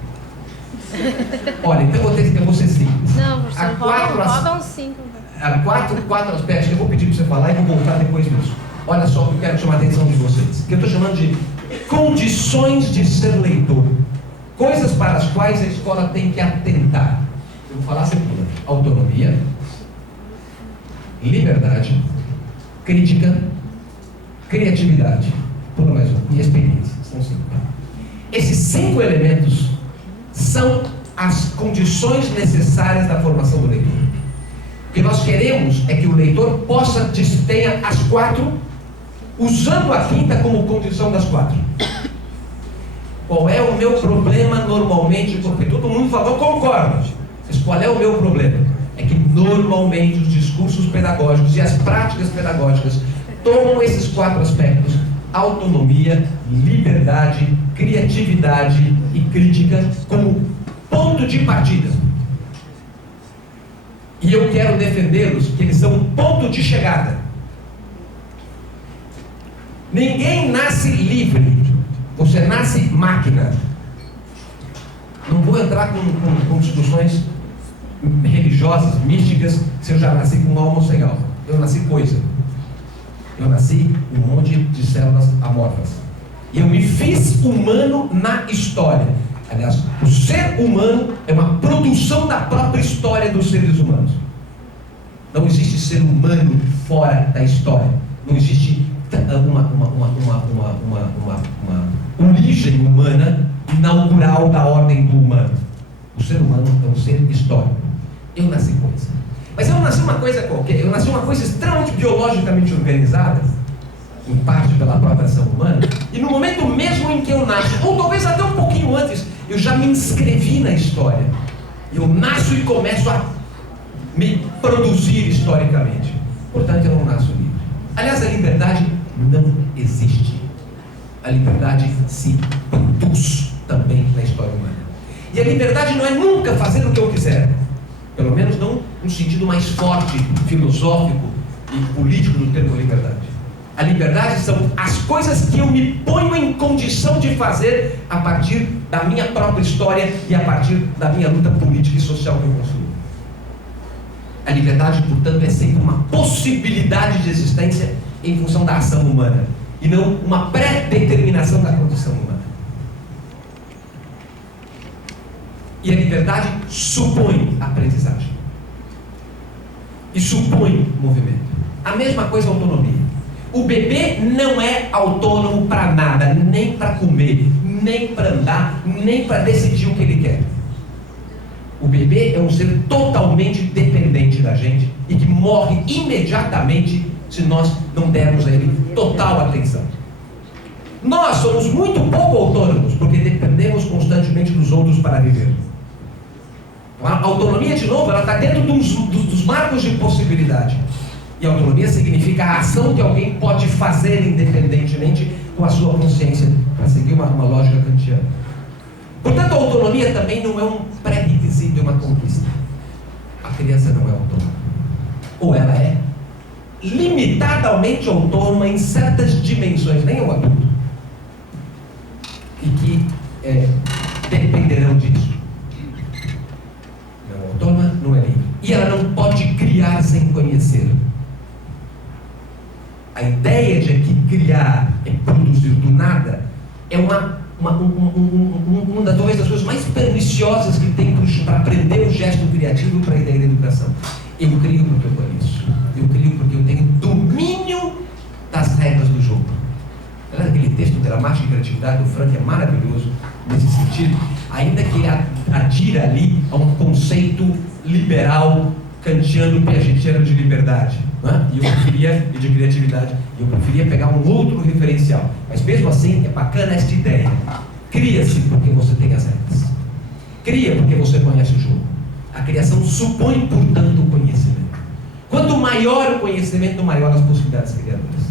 Olha, então eu vou ser simples. Não, professor, roda uns 5. Há quatro aspectos que eu vou pedir para você falar e vou voltar depois disso. Olha só que eu quero chamar a atenção de vocês. Que eu estou chamando de condições de ser leitor. Coisas para as quais a escola tem que atentar. Eu vou falar a segunda. Autonomia, liberdade, crítica, criatividade, pula mais um, e experiência. São 5. Esses 5 elementos são as condições necessárias da formação do leitor. O que nós queremos é que o leitor tenha as 4, usando a 5ª como condição das 4. Qual é o meu problema normalmente? Porque todo mundo falou, concordo. Mas qual é o meu problema? É que normalmente os discursos pedagógicos e as práticas pedagógicas tomam esses 4 aspectos: autonomia, liberdade, criatividade e crítica como ponto de partida. E eu quero defendê-los que eles são um ponto de chegada. Ninguém nasce livre, você nasce máquina. Não vou entrar com discussões religiosas, místicas, se eu já nasci com alma ou sem alma. Eu nasci coisa. Eu nasci um monte de células amorfas. E eu me fiz humano na história. Aliás, o ser humano é uma produção da própria história dos seres humanos. Não existe ser humano fora da história. Não existe uma origem humana inaugural da ordem do humano. O ser humano é um ser histórico. Eu nasci coisa. Mas eu não nasci uma coisa qualquer. Eu nasci uma coisa extremamente biologicamente organizada, em parte pela própria ação humana. E no momento mesmo em que eu nasço, ou talvez até um pouquinho antes, eu já me inscrevi na história. Eu nasço e começo a me produzir historicamente. Portanto, eu não nasço livre. Aliás, a liberdade não existe. A liberdade se produz também na história humana. E a liberdade não é nunca fazer o que eu quiser. Pelo menos não no sentido mais forte, filosófico e político do termo liberdade. A liberdade são as coisas que eu me ponho em condição de fazer a partir da minha própria história e a partir da minha luta política e social que eu construo. A liberdade, portanto, é sempre uma possibilidade de existência em função da ação humana e não uma pré-determinação da condição humana. E a liberdade supõe aprendizagem e supõe movimento. A mesma coisa a autonomia. O bebê não é autônomo para nada, nem para comer, nem para andar, nem para decidir o que ele quer. O bebê é um ser totalmente dependente da gente e que morre imediatamente se nós não dermos a ele total atenção. Nós somos muito pouco autônomos porque dependemos constantemente dos outros para viver. A autonomia, de novo, ela está dentro dos marcos de possibilidade. E autonomia significa a ação que alguém pode fazer independentemente com a sua consciência, para seguir uma lógica kantiana. Portanto, a autonomia também não é um pré-requisito, é uma conquista. A criança não é autônoma. Ou ela é limitadamente autônoma em certas dimensões, nem o adulto. E que dependerão disso. Não é autônoma, não é livre. E ela não pode criar sem conhecer. A ideia de que criar é produzir do nada é uma talvez das coisas mais perniciosas que tem para aprender o gesto criativo para a ideia da educação. Eu crio porque eu conheço. Eu crio porque eu tenho domínio das regras do jogo. Aquele texto Gramática e Criatividade do Frank é maravilhoso nesse sentido, ainda que ele atira ali a um conceito liberal kantiano piagetiano de liberdade, né? E de criatividade. Eu preferia pegar um outro referencial, mas mesmo assim é bacana esta ideia. Cria-se porque você tem as regras, cria porque você conhece o jogo. A criação supõe, portanto, o conhecimento. Quanto maior o conhecimento, maior as possibilidades criadoras.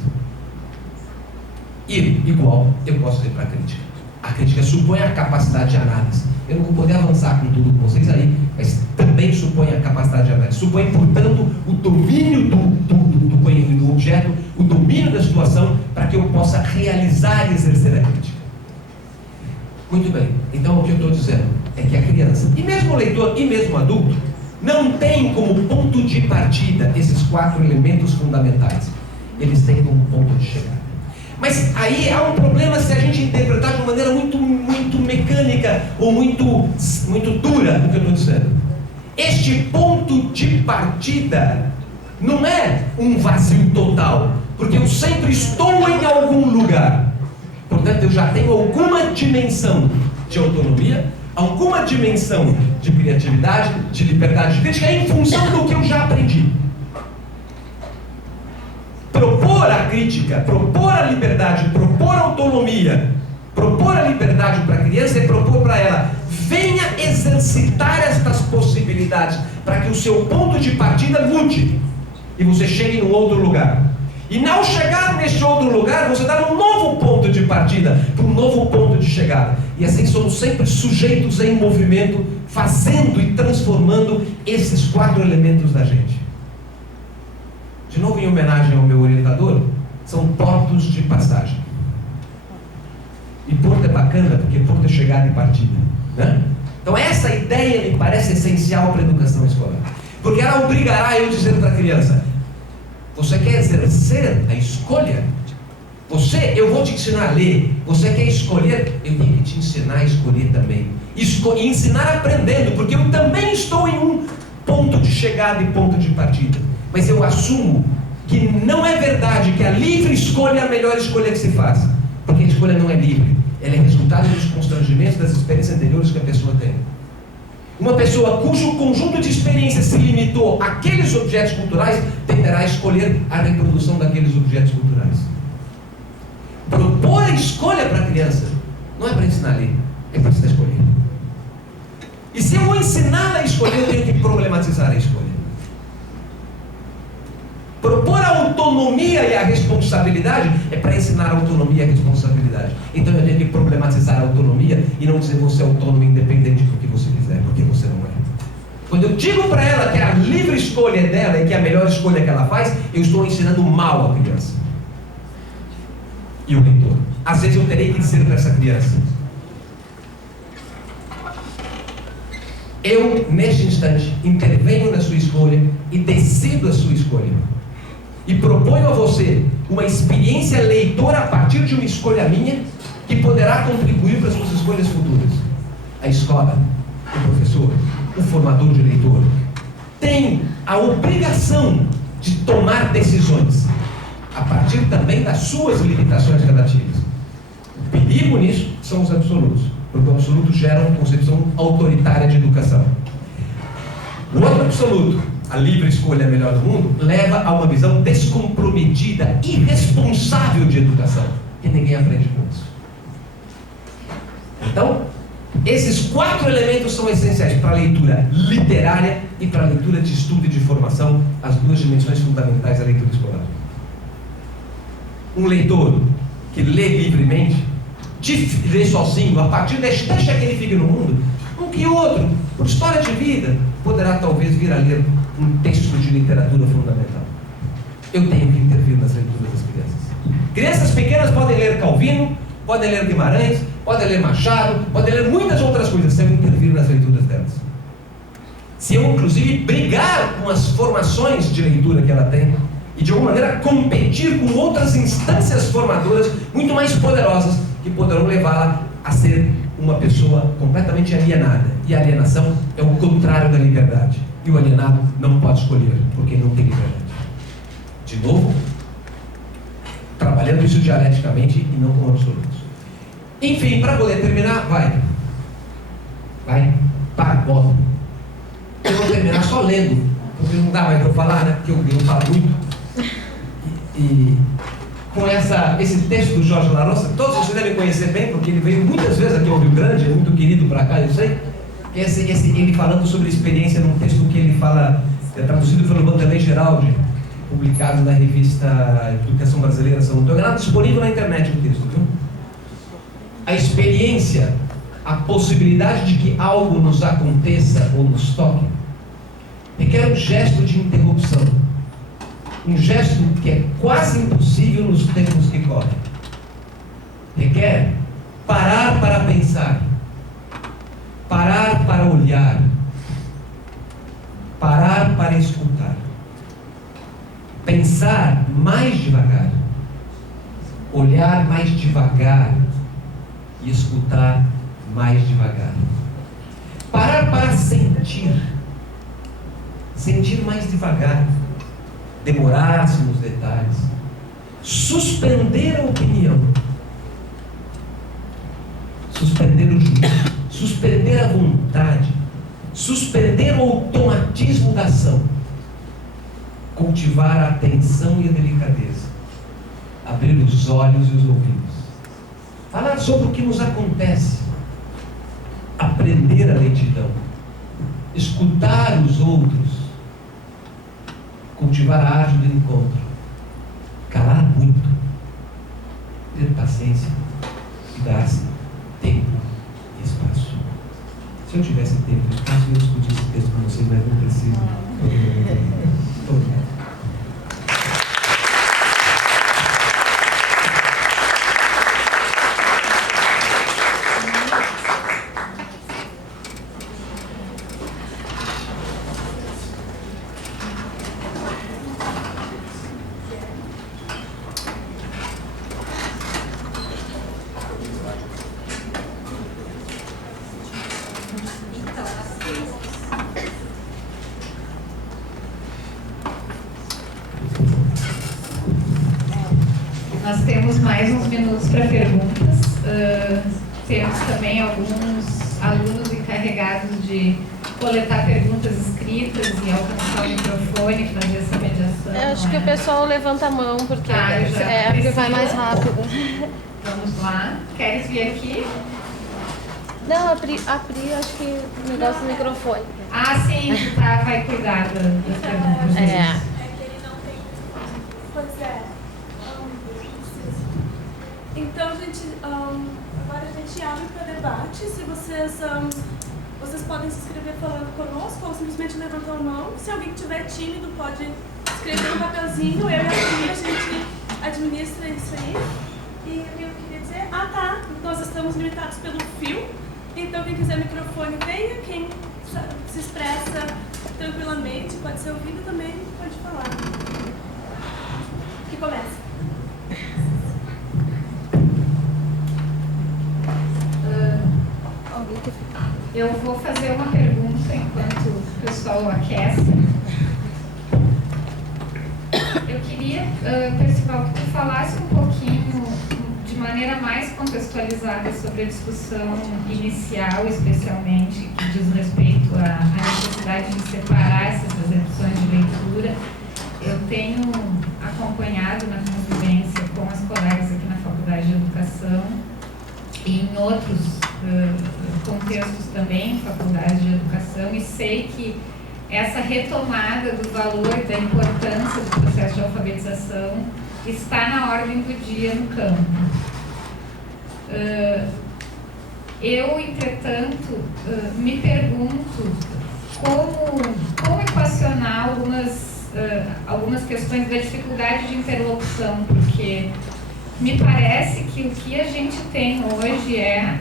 E, igual, eu posso dizer para a crítica. A crítica supõe a capacidade de análise. Eu não vou poder avançar com tudo com vocês aí, mas também supõe a capacidade de análise. Supõe, portanto, o domínio do objeto, o domínio da situação, para que eu possa realizar e exercer a crítica. Muito bem. Então, o que eu estou dizendo é que a criança, e mesmo o leitor, e mesmo o adulto, não tem como ponto de partida esses 4 elementos fundamentais. Eles têm como ponto de chegada. Mas aí há um problema se a gente interpretar de uma maneira muito mecânica ou muito dura o que eu estou dizendo. Este ponto de partida não é um vazio total, porque eu sempre estou em algum lugar. Portanto, eu já tenho alguma dimensão de autonomia, alguma dimensão de criatividade, de liberdade de crítica, em função do que eu já aprendi. Propor a crítica, propor a liberdade, propor a autonomia, propor a liberdade para a criança é propor para ela: venha exercitar estas possibilidades para que o seu ponto de partida mude e você chegue num outro lugar. E ao chegar neste outro lugar, você dá um novo ponto de partida para um novo ponto de chegada. E assim somos sempre sujeitos em movimento, fazendo e transformando esses 4 elementos da gente. De novo, em homenagem ao meu orientador, são portos de passagem. E porto é bacana porque porto é chegada e partida, né? Então essa ideia me parece essencial para a educação escolar, porque ela obrigará eu dizer para a criança: você quer exercer a escolha? Eu vou te ensinar a ler. Você quer escolher? Eu tenho que te ensinar a escolher também. E ensinar aprendendo, porque eu também estou em um ponto de chegada e ponto de partida. Mas eu assumo que não é verdade que a livre escolha é a melhor escolha que se faz. Porque a escolha não é livre. Ela é resultado dos constrangimentos das experiências anteriores que a pessoa tem. Uma pessoa cujo conjunto de experiências se limitou àqueles objetos culturais tenderá a escolher a reprodução daqueles objetos culturais. Propor a escolha para a criança não é para ensinar a ler, é para ensinar a escolher. E se eu vou ensinar a escolher, eu tenho que problematizar a escolha. Propor a autonomia e a responsabilidade é para ensinar a autonomia e a responsabilidade. Então eu tenho que problematizar a autonomia e não dizer você é autônomo e independente do que você quiser, porque você não é. Quando eu digo para ela que a livre escolha é dela e que é a melhor escolha que ela faz, eu estou ensinando mal a criança. E o leitor. Às vezes eu terei que dizer para essa criança: eu, neste instante, intervenho na sua escolha e decido a sua escolha. E proponho a você uma experiência leitora a partir de uma escolha minha que poderá contribuir para as suas escolhas futuras. A escola, o professor, o formador de leitor, tem a obrigação de tomar decisões a partir também das suas limitações relativas. O perigo nisso são os absolutos, porque o absoluto gera uma concepção autoritária de educação. O outro absoluto, a livre escolha é a melhor do mundo, leva a uma visão descomprometida, irresponsável de educação, que ninguém aprende com isso. Então, esses 4 elementos são essenciais para a leitura literária e para a leitura de estudo e de formação, as 2 dimensões fundamentais da leitura escolar. Um leitor que lê livremente, lê sozinho, a partir da esteja que ele vive no mundo, um que outro, por história de vida, poderá talvez vir a ler um texto de literatura fundamental. Eu tenho que intervir nas leituras das crianças. Crianças pequenas podem ler Calvino, podem ler Guimarães, podem ler Machado, podem ler muitas outras coisas, se eu intervir nas leituras delas. Se eu, inclusive, brigar com as formações de leitura que ela tem e, de alguma maneira, competir com outras instâncias formadoras muito mais poderosas que poderão levá-la a ser uma pessoa completamente alienada. E a alienação é o contrário da liberdade. E o alienado não pode escolher, porque não tem liberdade. De novo, trabalhando isso dialeticamente e não com absolutos. Enfim, para poder terminar, volta. Eu vou terminar só lendo, porque não dá mais para eu falar, né? Porque eu não falo muito. E com esse texto do Jorge Larossa, todos vocês devem conhecer bem, porque ele veio muitas vezes aqui ao Rio Grande, é muito querido para cá, eu sei. Ele falando sobre a experiência num texto que ele fala é traduzido pelo Vanderlei Geraldi, publicado na revista Educação Brasileira, se não estou enganado, disponível na internet o texto, viu? A experiência, a possibilidade de que algo nos aconteça ou nos toque, requer um gesto de interrupção. Um gesto que é quase impossível nos tempos que correm. Requer parar para pensar, parar para olhar, parar para escutar. Pensar mais devagar, olhar mais devagar e escutar mais devagar. Parar para sentir, sentir mais devagar, demorar-se nos detalhes, suspender a opinião, suspender o juízo, suspender a vontade, suspender o automatismo da ação, cultivar a atenção e a delicadeza, abrir os olhos e os ouvidos, falar sobre o que nos acontece, aprender a lentidão, escutar os outros, cultivar a arte do encontro, calar muito, ter paciência e dar-se tempo e espaço. Se eu tivesse tempo e espaço, eu discutir esse texto com vocês, mas não preciso. Muito obrigado. Nós temos mais uns minutos para perguntas. Temos também alguns alunos encarregados de coletar perguntas escritas e alcançar o microfone, fazer essa mediação. Eu acho que o pessoal levanta a mão, porque, porque vai mais rápido. Vamos lá. Queres vir aqui? Não, a Pri, acho que o negócio do microfone. Ah, sim, tá, vai cuidar das perguntas. É. Pois é. Então, gente, agora a gente abre para debate. Se vocês podem se inscrever falando conosco ou simplesmente levantar a mão. Se alguém estiver tímido, pode escrever no papelzinho. Eu e a Pri, a gente administra isso aí. E eu queria dizer, tá, nós estamos limitados pelo fio. Então, quem quiser microfone, venha. Quem se expressa tranquilamente, pode ser ouvido também, pode falar. Que começa. Eu vou fazer uma pergunta enquanto o pessoal aquece. Eu queria, Percival, que tu falasse um pouquinho, de maneira mais contextualizada, sobre a discussão inicial, especialmente, que diz respeito à necessidade de separar essas excepções de leitura. Eu tenho acompanhado na convivência com as colegas aqui na Faculdade de Educação e em outros contextos também, faculdades de educação, e sei que essa retomada do valor e da importância do processo de alfabetização está na ordem do dia no campo. Eu, entretanto, me pergunto como equacionar algumas questões da dificuldade de interlocução, porque me parece que o que a gente tem hoje é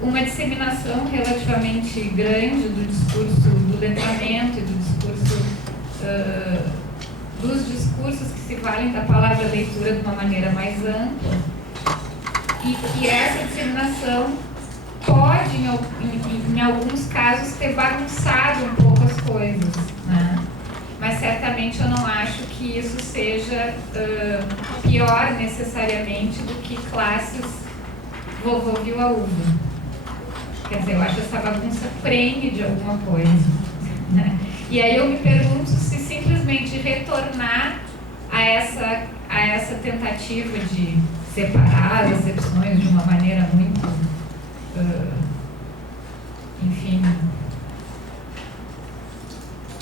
uma disseminação relativamente grande do discurso do letramento e do discurso, dos discursos que se valem da palavra leitura de uma maneira mais ampla, e que essa disseminação pode, em alguns casos, ter bagunçado um pouco as coisas, né? Mas certamente eu não acho que isso seja pior necessariamente do que classes vovô viu a uva. Quer dizer, eu acho que essa bagunça prende de alguma coisa, né? E aí eu me pergunto se simplesmente retornar a essa tentativa de separar as excepções de uma maneira muito, enfim,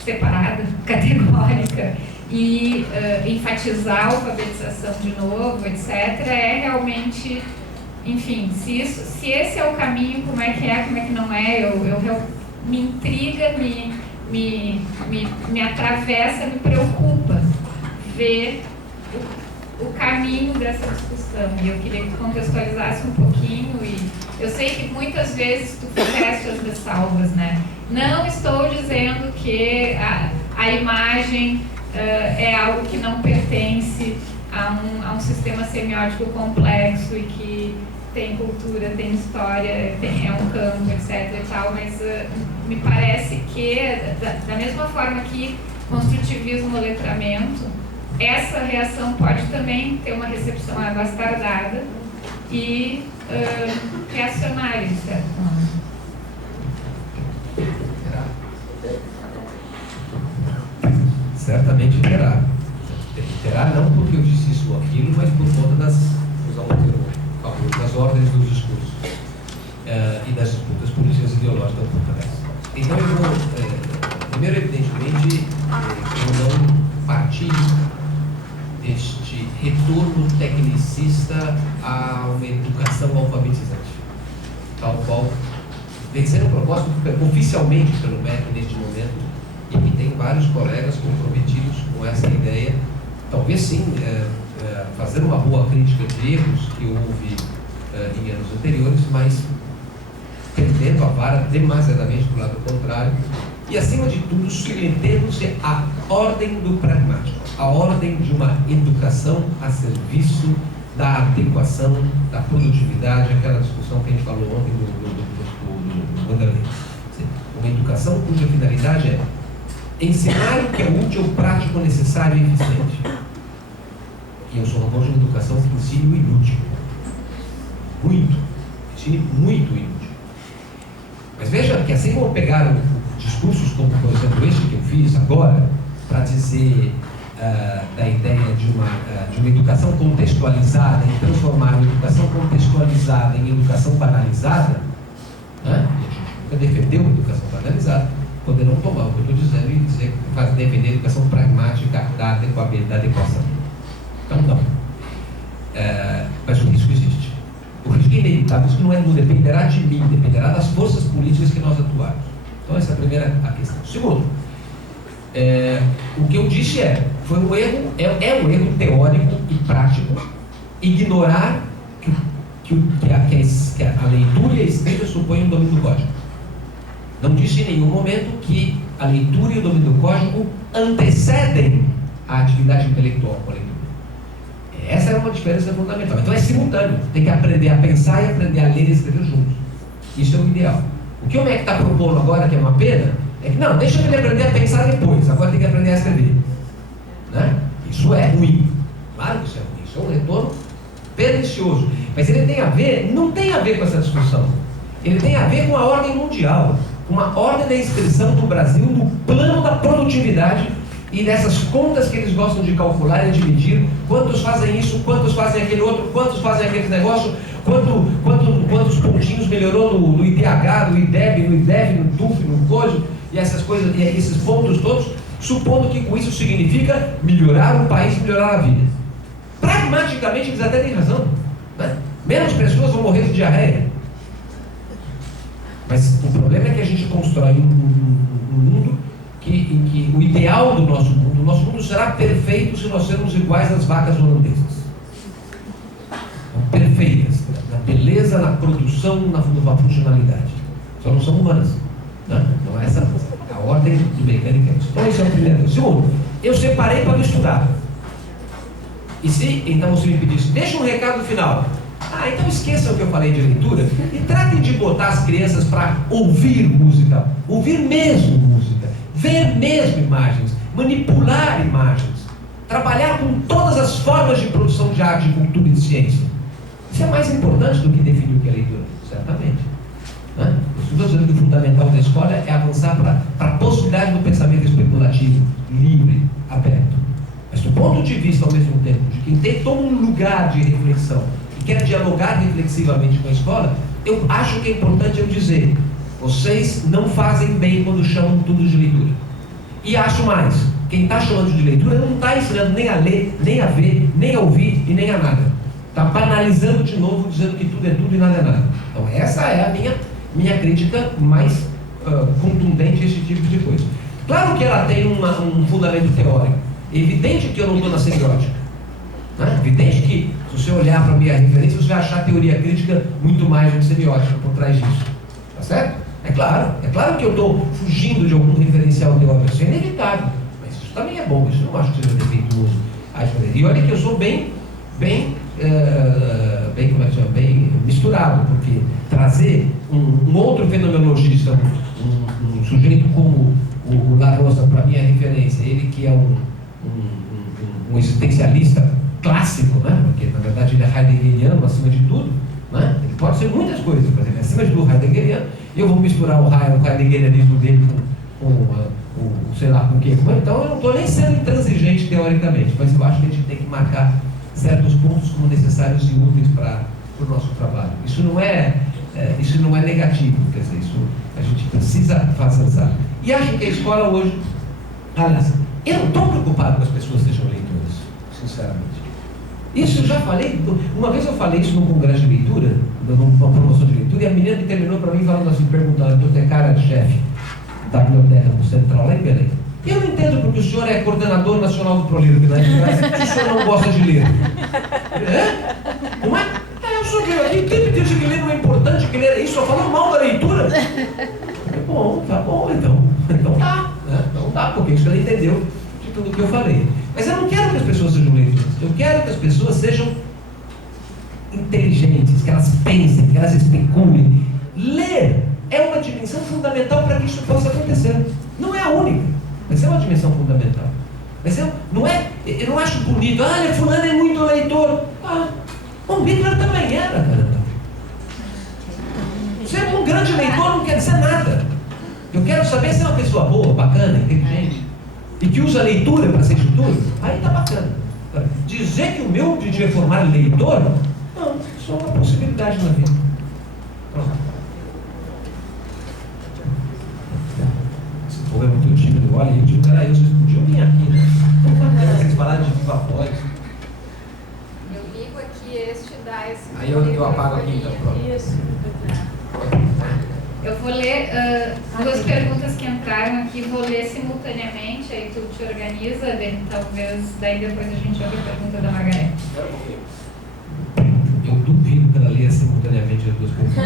separada, categórica, e enfatizar a alfabetização de novo, etc., é realmente, enfim, se esse é o caminho, como é que não é, me intriga, me atravessa, me preocupa ver o caminho dessa discussão. E eu queria que tu contextualizasse um pouquinho, e eu sei que muitas vezes tu fizeste as ressalvas, né? Não estou dizendo que a imagem é algo que não pertence a um sistema semiótico complexo e que tem cultura, tem história, é um campo, etc. e tal, mas me parece que, da mesma forma que construtivismo ou letramento, essa reação pode também ter uma recepção abastardada e reacionária, de certo modo. Certamente terá. Terá não porque eu disse isso ou aquilo, mas por conta das ordens dos discursos e das disputas políticas e ideológicas por trás. Então eu vou, primeiro, evidentemente, eu não partilho deste retorno tecnicista a uma educação alfabetizante, tal qual vem sendo proposto oficialmente pelo MEC neste momento, e que tem vários colegas comprometidos com essa ideia, talvez sim, fazer uma boa crítica de erros que houve em anos anteriores, mas perdendo a vara demasiadamente do lado contrário, e acima de tudo submetendo-se à ordem do pragmático, a ordem de uma educação a serviço da adequação, da produtividade, aquela discussão que a gente falou ontem do Wanderlei. Uma educação cuja finalidade é ensinar o que é útil, prático, necessário e eficiente. E eu sou a favor de uma educação que ensine o inútil. Ensine muito o inútil. Mas veja que assim como pegaram discursos como, por exemplo, este que eu fiz agora, para dizer da ideia de uma educação contextualizada e transformar a educação contextualizada em educação banalizada, né? E a gente nunca defendeu uma educação banalizada, poderão tomar o que eu estou dizendo e dizer que defender a educação pragmática da adequação. Então, não. Mas o risco existe. O risco é inevitável, isso não dependerá de mim, dependerá das forças políticas que nós atuarmos. Então, essa é a primeira questão. Segundo, o que eu disse foi um erro, é um erro teórico e prático ignorar que a leitura e a escrita supõem o domínio do código. Não disse em nenhum momento que a leitura e o domínio do código antecedem a atividade intelectual com a leitura. Essa é uma diferença fundamental. Então é simultâneo. Tem que aprender a pensar e aprender a ler e escrever juntos. Isso é o ideal. O que o MEC está propondo agora, que é uma pena, é que não, deixa ele aprender a pensar depois, agora tem que aprender a escrever. Né? Isso é ruim. Claro que isso é ruim. Isso é um retorno pernicioso. Mas ele tem a ver, não tem a ver com essa discussão. Ele tem a ver com a ordem mundial. Uma ordem da inscrição do Brasil no plano da produtividade e dessas contas que eles gostam de calcular e de medir, quantos fazem isso, quantos fazem aquele outro, quantos fazem aquele negócio, quantos pontinhos melhorou no IDH, no IDEB, no IDEV, no TUF, no COJO, e essas coisas, e esses pontos todos, supondo que com isso significa melhorar o país, melhorar a vida. Pragmaticamente eles até têm razão, né? Menos pessoas vão morrer de diarreia. Mas o problema é que a gente constrói um mundo em que o ideal do nosso mundo será perfeito se nós sermos iguais às vacas holandesas. Perfeitas, na beleza, na produção, na funcionalidade. Só não são humanas. Né? Então essa a ordem de mecânica é isso. Então esse é o primeiro. Segundo, eu separei para estudar. E se então você me pedisse, deixa um recado final. Então esqueçam o que eu falei de leitura e tratem de botar as crianças para ouvir música, ouvir mesmo música, ver mesmo imagens, manipular imagens, trabalhar com todas as formas de produção de arte, de cultura e de ciência. Isso é mais importante do que definir o que é leitura, certamente. Né? Estou dizendo que o fundamental da escola é avançar para a possibilidade do pensamento especulativo, livre, aberto. Mas do ponto de vista, ao mesmo tempo, de quem toma um lugar de reflexão, quer dialogar reflexivamente com a escola, eu acho que é importante eu dizer, vocês não fazem bem quando chamam tudo de leitura. E acho mais, quem está chamando de leitura não está ensinando nem a ler, nem a ver, nem a ouvir e nem a nada. Está banalizando de novo, dizendo que tudo é tudo e nada é nada. Então essa é a minha crítica mais contundente a esse tipo de coisa. Claro que ela tem um fundamento teórico. É evidente que eu não estou na semiótica. É evidente que, se você olhar para a minha referência, você vai achar a teoria crítica muito mais do que semiótica por trás disso. Tá certo? É claro que eu estou fugindo de algum referencial teórico. Isso é inevitável. Mas isso também é bom. Isso eu não acho que seja defeituoso. E olha que eu sou bem misturado, porque trazer um outro fenomenologista, um sujeito como o La Rosa para minha referência, ele que é um existencialista clássico, né? Porque na verdade ele é heideggeriano acima de tudo, né? Ele pode ser muitas coisas, por exemplo, acima de tudo heideggeriano. Eu vou misturar o heideggerianismo dele com sei lá com o que. Então eu não estou nem sendo intransigente teoricamente, mas eu acho que a gente tem que marcar certos pontos como necessários e úteis para o nosso trabalho. Isso não é negativo, quer dizer, isso a gente precisa fazer. E acho que a escola hoje, aliás, eu não estou preocupado com as pessoas sejam leitoras, sinceramente. Isso eu já falei, uma vez eu falei isso num congresso de leitura, numa promoção de leitura, e a menina que terminou para mim falando assim, perguntando, bibliotecária-chefe da biblioteca do Central lá em Belém. Eu não entendo porque o senhor é coordenador nacional do ProLivro, né? Se o senhor não gosta de ler. Não é? Eu sou aqui, o tempo inteiro que ler não é importante, que ler isso, só falando mal da leitura. Tá bom, então tá. Né? Então tá, porque isso ela entendeu de tudo que eu falei. Mas eu não quero que as pessoas sejam leitoras. Eu quero que as pessoas sejam inteligentes, que elas pensem, que elas especulem. Ler é uma dimensão fundamental para que isso possa acontecer. Não é a única, mas é uma dimensão fundamental. Mas eu não acho bonito. Fulano é muito leitor. Bom, Hitler também era, cara. Ser um grande leitor não quer dizer nada. Eu quero saber se é uma pessoa boa, bacana, inteligente, e que usa a leitura para ser de tudo. Aí tá bacana. Dizer que o meu objetivo é formar leitor, não, só uma possibilidade na vida. Pronto. Esse povo é muito tímido. Olha, eu digo, era eu, vocês podiam vir aqui, né? Vocês falaram de viva voz. Eu ligo aqui dá esse... Aí eu apago aqui então, pronto. Isso. Eu vou ler duas perguntas que entraram aqui, vou ler simultaneamente, aí tu te organiza, talvez daí depois a gente ouve a pergunta da Margarete. Eu duvido que ela leia simultaneamente as duas perguntas.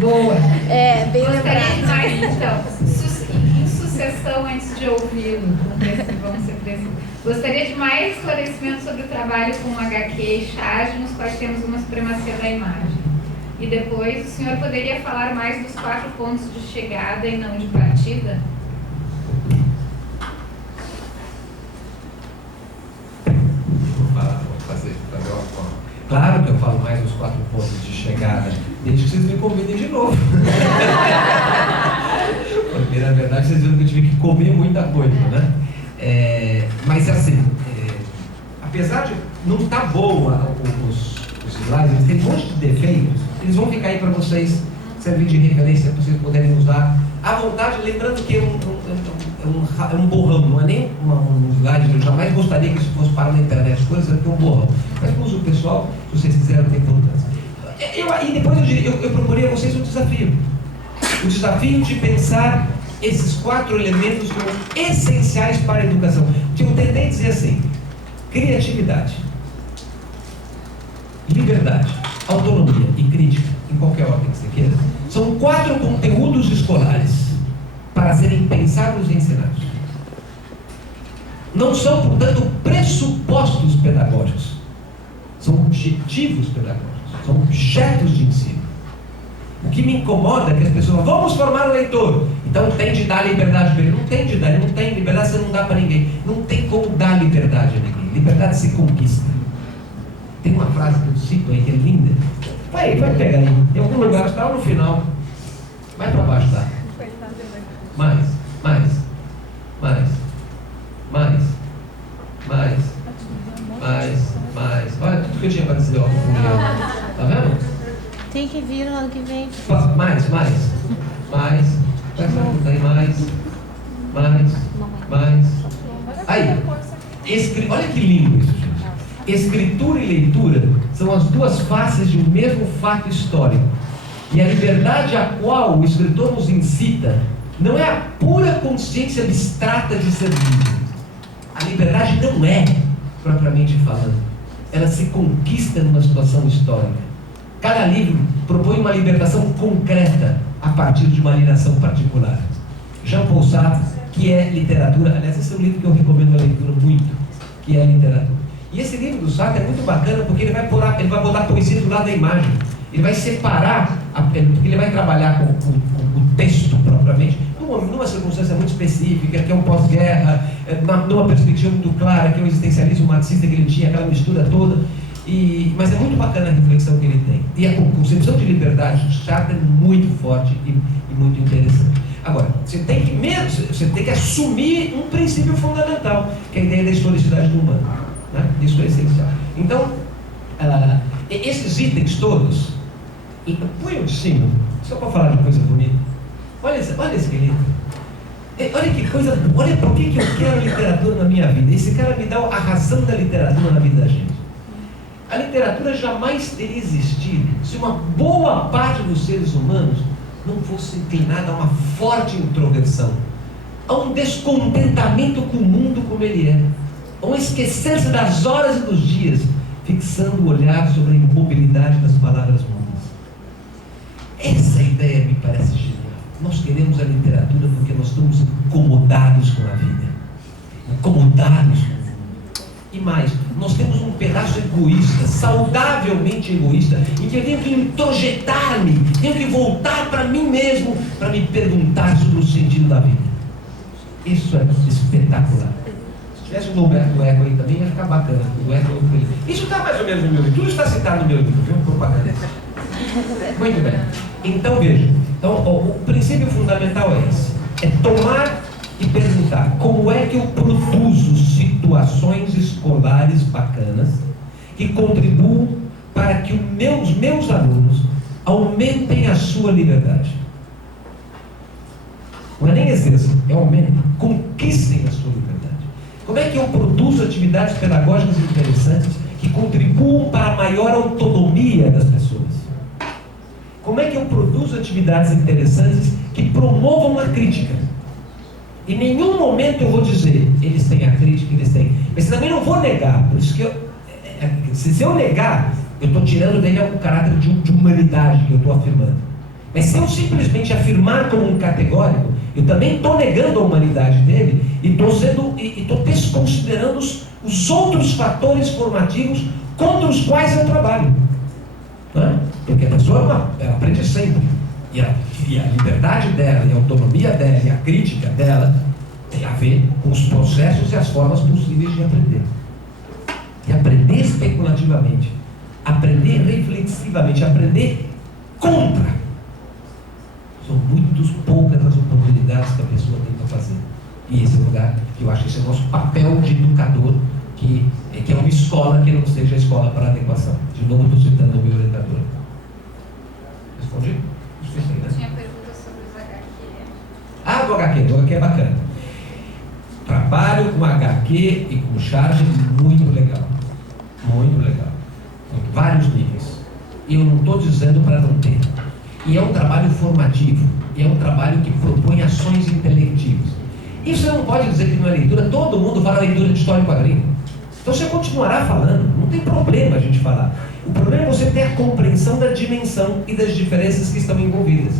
Boa! É, bem Gostaria lembrado. de mais, então, em sucessão antes de ouvi-lo, vamos ser precisos. Gostaria de mais esclarecimento sobre o trabalho com HQ e charge, nos quais temos uma supremacia da imagem. E depois, o senhor poderia falar mais dos 4 pontos de chegada e não de partida? Vou fazer uma forma. Claro que eu falo mais dos 4 pontos de chegada, desde que vocês me convidem de novo. Porque, na verdade, vocês viram que eu tive que comer muita coisa, né? Mas assim, apesar de não estar boa os slides, eles têm um monte de defeitos, eles vão ficar aí para vocês servir de referência, para vocês poderem usar à vontade, lembrando que é um borrão, não é nem um slide, eu jamais gostaria que isso fosse parar na internet, coisa que é um borrão. Mas para o uso pessoal, se vocês quiserem, tem importância. E depois eu procurei a vocês um desafio. O desafio de pensar esses 4 elementos como essenciais para a educação. Eu tentei dizer assim: criatividade, liberdade, autonomia e crítica, em qualquer ordem que você queira, são 4 conteúdos escolares para serem pensados e ensinados. Não são, portanto, pressupostos pedagógicos, são objetivos pedagógicos, são objetos de ensino. O que me incomoda é que as pessoas falam, vamos formar o leitor, então tem de dar liberdade para ele. Não tem de dar, não tem liberdade, você não dá para ninguém. Não tem como dar liberdade a ninguém. Liberdade se conquista. Tem uma frase que eu cito aí que é linda. Vai pegar aí. Em algum lugar, está lá no final. Vai para baixo, tá? Mais. Olha tudo que eu tinha para dizer, ó. Tá vendo? Tem que vir no ano que vem. Mais. mais. Aí mais. Aí, olha que lindo isso, gente. Escritura e leitura são as duas faces de um mesmo fato histórico. E a liberdade a qual o escritor nos incita não é a pura consciência abstrata de ser livre. A liberdade não é, propriamente falando. Ela se conquista numa situação histórica. Cada livro propõe uma libertação concreta a partir de uma alienação particular. Jean-Paul Sartre, que é literatura, aliás, esse é um livro que eu recomendo a leitura muito, que é literatura. E esse livro do Sartre é muito bacana porque ele vai botar a poesia do lado da imagem. Ele vai separar, porque ele vai trabalhar com o texto propriamente, numa circunstância muito específica, que é um pós-guerra, numa perspectiva muito clara, que é o existencialismo marxista que ele tinha, aquela mistura toda. Mas é muito bacana a reflexão que ele tem. E a concepção de liberdade do Sartre é muito forte e muito interessante. Agora, você tem que assumir um princípio fundamental, que é a ideia da historicidade do humano. Né? Isso é essencial. Então, esses itens todos, põe de cima, só para falar de coisa bonita. Olha esse livro. Olha que coisa, olha por que eu quero literatura na minha vida. Esse cara me dá a razão da literatura na vida da gente. A literatura jamais teria existido se uma boa parte dos seres humanos não fosse inclinada a uma forte introversão, a um descontentamento com o mundo como ele é, a um esquecer-se das horas e dos dias, fixando o olhar sobre a imobilidade das palavras mudas. Essa ideia me parece genial. Nós queremos a literatura porque nós estamos incomodados com a vida, incomodados com o mundo. E mais, nós temos um pedaço egoísta, saudavelmente egoísta, em que eu tenho que introjetar-me, tenho que voltar para mim mesmo para me perguntar sobre o sentido da vida. Isso é espetacular. Se tivesse um Humberto Eco aí também, ia ficar bacana. Isso está mais ou menos no meu livro, tudo está citado no meu livro, viu? Propaganda. Muito bem. Então veja, o princípio fundamental é esse: é tomar e perguntar como é que eu produzo situações escolares bacanas que contribuam para que os meus alunos aumentem a sua liberdade. Não é nem exerçam, é aumentem, conquistem a sua liberdade. Como é que eu produzo atividades pedagógicas interessantes que contribuam para a maior autonomia das pessoas? Como é que eu produzo atividades interessantes que promovam a crítica? Em nenhum momento eu vou dizer, eles têm a crítica, eles têm. Mas também não vou negar, por isso que se eu negar, eu estou tirando dele algum caráter de humanidade que eu estou afirmando. Mas se eu simplesmente afirmar como um categórico, eu também estou negando a humanidade dele e estou desconsiderando os outros fatores formativos contra os quais eu trabalho. Né? Porque a pessoa ela aprende sempre. E a liberdade dela, e a autonomia dela, e a crítica dela tem a ver com os processos e as formas possíveis de aprender. E aprender especulativamente, aprender reflexivamente, aprender contra. São muito poucas as oportunidades que a pessoa tem para fazer. E esse é o lugar que eu acho que esse é o nosso papel de educador, que é uma escola que não seja a escola para adequação. De novo, estou citando o meu orientador. Respondi? Tinha pergunta sobre os HQ. Do HQ é bacana. Trabalho com HQ e com charge muito legal. Muito legal. Em vários níveis. E eu não estou dizendo para não ter. E é um trabalho formativo. E é um trabalho que propõe ações intelectivas. Isso não pode dizer que não é leitura. Todo mundo fala leitura de história em quadrinho. Então você continuará falando. Não tem problema a gente falar. O problema é você ter a compreensão da dimensão e das diferenças que estão envolvidas.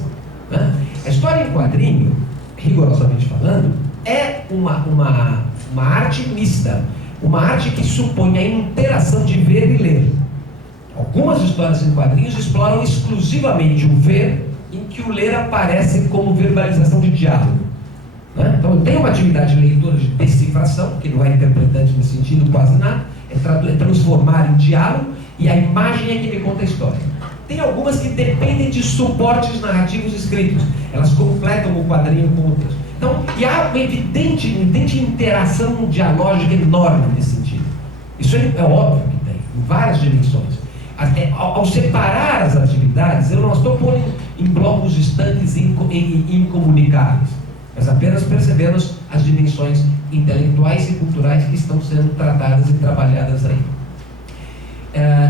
Né? A história em quadrinho, rigorosamente falando, é uma arte mista. Uma arte que supõe a interação de ver e ler. Algumas histórias em quadrinhos exploram exclusivamente o ver, em que o ler aparece como verbalização de diálogo. Né? Então eu tenho uma atividade de leitura de decifração, que não é interpretante nesse sentido quase nada, é transformar em diálogo, e a imagem é que me conta a história. Tem algumas que dependem de suportes narrativos escritos, elas completam o quadrinho com o texto. Então, e há uma evidente interação dialógica enorme nesse sentido. Isso é óbvio que tem, em várias dimensões. Ao separar as atividades, eu não estou pondo em blocos distantes e incomunicáveis, mas apenas percebemos as dimensões intelectuais e culturais que estão sendo tratadas e trabalhadas aí.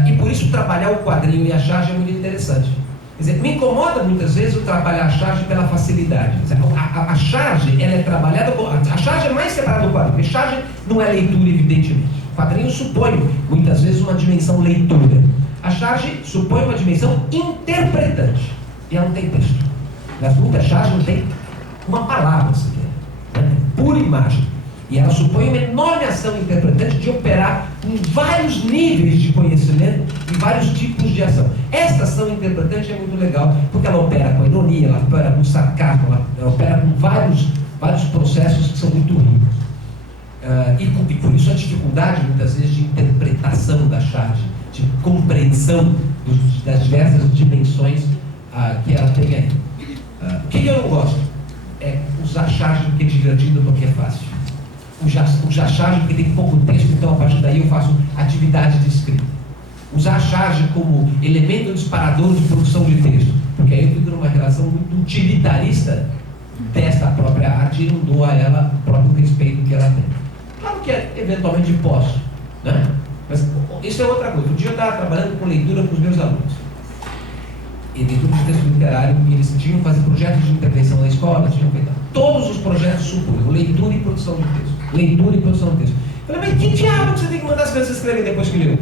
E por isso trabalhar o quadrinho e a charge é muito interessante. Quer dizer, me incomoda muitas vezes o trabalhar a charge pela facilidade. Quer dizer, a charge, ela é trabalhada, a charge é mais separada do quadrinho, porque charge não é leitura, evidentemente. O quadrinho supõe, muitas vezes, uma dimensão leitura. A charge supõe uma dimensão interpretante. E ela não tem texto. A charge não tem uma palavra sequer. Né? Pura imagem. E ela supõe uma enorme ação interpretante de operar em vários níveis de conhecimento e vários tipos de ação. Esta ação interpretante é muito legal, porque ela opera com a ironia, ela opera com o sarcasmo, ela opera com vários processos que são muito ricos. E por isso a dificuldade, muitas vezes, de interpretação da charge, de compreensão das diversas dimensões que ela tem aí. O que eu não gosto? É usar charge porque é divertido, porque é fácil. Usar charge porque tem pouco texto, então a partir daí eu faço atividade de escrita. Usar a charge como elemento disparador de produção de texto, porque aí eu fico numa relação muito utilitarista desta própria arte e não dou a ela o próprio respeito que ela tem. Claro que eventualmente posso, né? Mas isso é outra coisa. Um dia eu estava trabalhando com leitura com os meus alunos. E leitura de texto literário, e eles tinham que fazer projetos de intervenção na escola, tinham feito todos os projetos supunham leitura e produção de texto. Leitura e produção de texto. Eu falei, mas que diabo que você tem que mandar as crianças escrever depois que leu?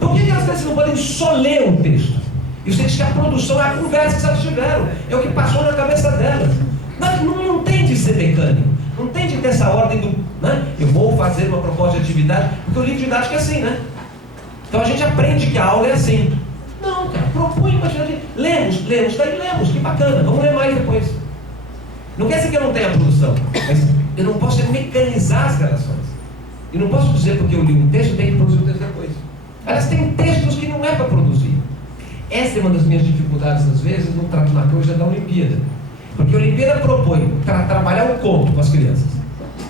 Por que as crianças não podem só ler o texto? E você diz que a produção é a conversa que elas tiveram, é o que passou na cabeça delas. Não tem de ser mecânico, não tem de ter essa ordem do, né? Eu vou fazer uma proposta de atividade, porque o livro didático é assim, né? Então a gente aprende que a aula é assim. Não, cara, propõe uma atividade. Lemos, que bacana, vamos ler mais depois. Não quer dizer que eu não tenha produção, mas eu não posso mecanizar as relações. Eu não posso dizer porque eu li um texto, eu tenho que produzir o texto depois. Elas têm textos que não é para produzir. Essa é uma das minhas dificuldades, às vezes, na coisa da Olimpíada. Porque a Olimpíada propõe trabalhar o conto com as crianças.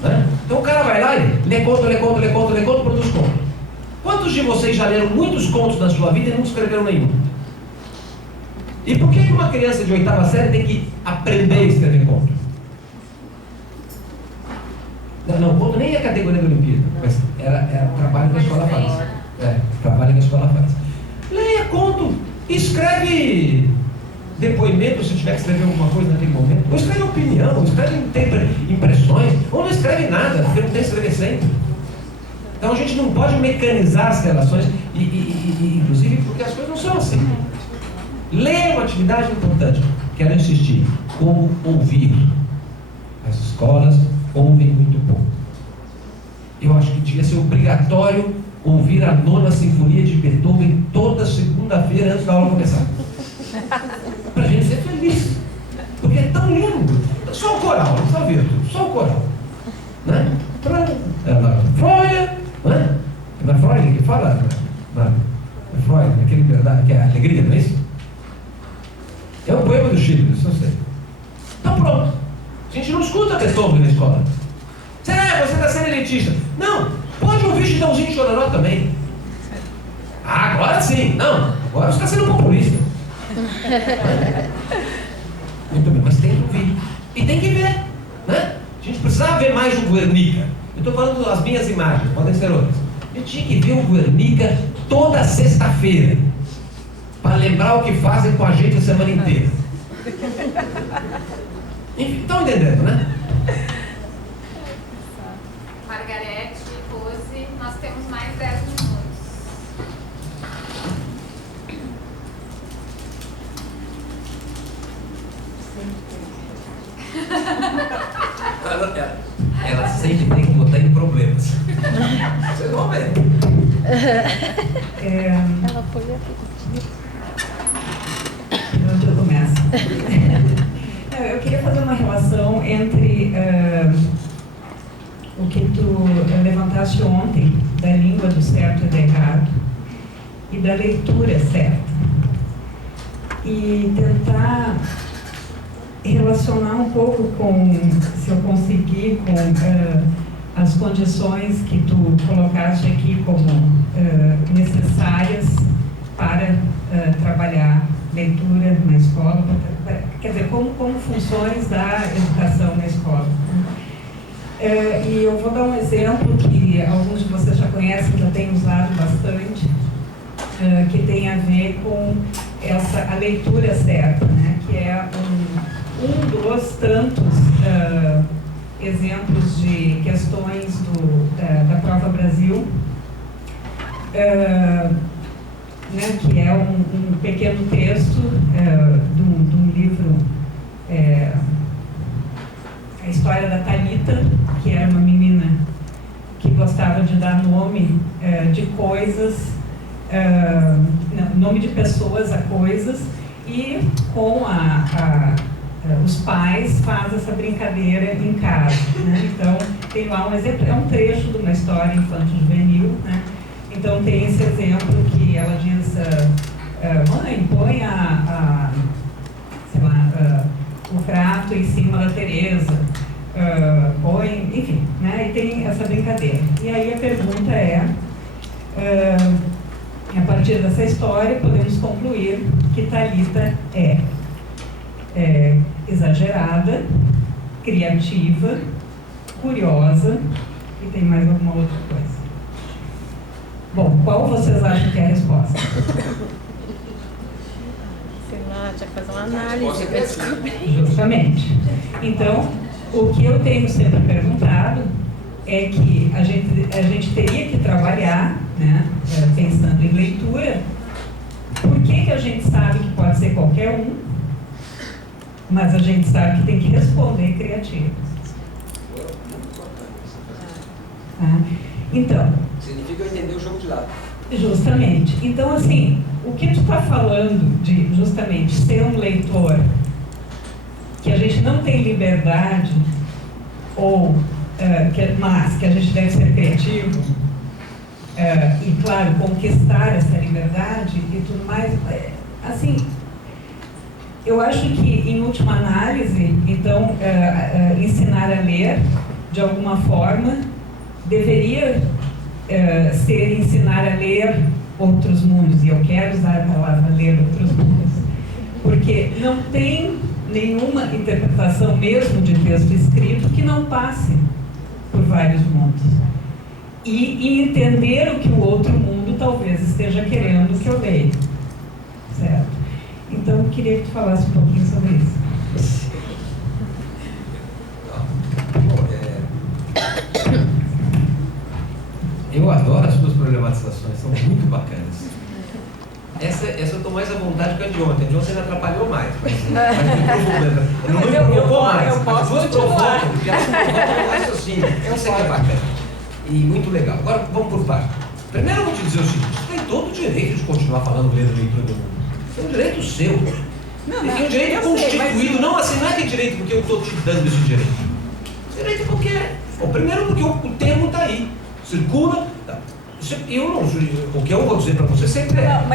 Né? Então o cara vai lá e lê conto, produz conto. Quantos de vocês já leram muitos contos na sua vida e não escreveram nenhum? E por que uma criança de 8ª série tem que aprender a escrever conto? Não, conto nem é a categoria da Olimpíada, mas era trabalho que a escola faz. Trabalho que a escola faz. Leia conto, escreve depoimento se tiver que escrever alguma coisa naquele momento, ou escreve opinião, ou escreve impressões, ou não escreve nada, porque não tem que escrever sempre. Então a gente não pode mecanizar as relações, inclusive porque as coisas não são assim. Ler é uma atividade importante. Quero insistir, como ouvir. As escolas ouvem muito pouco. Eu acho que devia ser obrigatório ouvir a 9ª Sinfonia de Beethoven toda segunda-feira antes da aula começar. Para a gente ser feliz. Porque é tão lindo. Só o coral, não precisa ver tudo, só o coral. Né? Freud, né? Não é Freud que fala? Não é Freud, aquele verdade, que é a alegria, não é isso? É um poema do Chile, isso eu sei. Então pronto. A gente não escuta Beethoven na escola. Você está sendo elitista. Não, pode ouvir Chitãozinho e Chororó também. Agora sim. Não, agora você está sendo populista. Muito bem, mas tem que ouvir. E tem que ver, né? A gente precisava ver mais o Guernica. Eu estou falando das minhas imagens, podem ser outras. A gente tinha que ver o Guernica toda sexta-feira, para lembrar o que fazem com a gente a semana inteira. Enfim, estão entendendo, né? Margarete, Rose, nós temos mais 10 minutos. Ela sempre tem que botar em problemas. Vocês vão ver. Ela foi Onde eu começo? Eu queria fazer uma relação entre o que tu levantaste ontem, da língua do certo e do errado, e da leitura certa. E tentar relacionar um pouco com, se eu conseguir, com as condições que tu colocaste aqui como necessárias para trabalhar leitura na escola, quer dizer, como funções da educação na escola. E eu vou dar um exemplo que alguns de vocês já conhecem, que eu tenho usado bastante, que tem a ver com a leitura certa, né? Que é um dos tantos exemplos de questões da Prova Brasil, né? Que é um pequeno texto de um livro, a história da Thalita, que era uma menina que gostava de dar nome de coisas, nome de pessoas a coisas, e com os pais faz essa brincadeira em casa, né? Então tem lá um exemplo, é um trecho de uma história infanto-juvenil, né? Então tem esse exemplo que ela diz, mãe, põe o prato em cima da Tereza, põe, enfim, né? E tem essa brincadeira. E aí a pergunta a partir dessa história, podemos concluir que Thalita é exagerada, criativa, curiosa e tem mais alguma outra coisa. Bom, qual vocês acham que é a resposta? Sei lá, tinha que fazer uma análise para descobrir. Justamente. Então, o que eu tenho sempre perguntado é que a gente teria que trabalhar, né, pensando em leitura, por que a gente sabe que pode ser qualquer um, mas a gente sabe que tem que responder criativo. Então, significa entender o jogo de lado. Justamente. Então, assim, o que tu está falando de justamente ser um leitor que a gente não tem liberdade, mas que a gente deve ser criativo, e, claro, conquistar essa liberdade e tudo mais, assim, eu acho que, em última análise, então, ensinar a ler, de alguma forma, deveria ser ensinar a ler outros mundos, e eu quero usar a palavra ler outros mundos, porque não tem nenhuma interpretação mesmo de texto escrito que não passe por vários mundos. E entender o que o outro mundo talvez esteja querendo que eu leia. Certo? Então, eu queria que tu falasse um pouquinho sobre isso. Eu adoro as suas problematizações, são muito bacanas. Essa eu estou mais à vontade que a de ontem. A de ontem me atrapalhou mais, mas não me provocou mais. Eu posso continuar. Porque elas provocam mais assim. Isso aqui é bacana. E muito legal. Agora, vamos por partes. Primeiro, eu vou te dizer o seguinte: você tem todo o direito de continuar falando lendo leitura do mundo. Isso é um direito seu. Você tem um direito constituído. Não, assim, não é que é direito porque eu estou te dando esse direito. Esse direito é porque é. Bom, primeiro, porque o termo está aí. Circula. Tá. O que eu vou dizer para você sempre é. Não,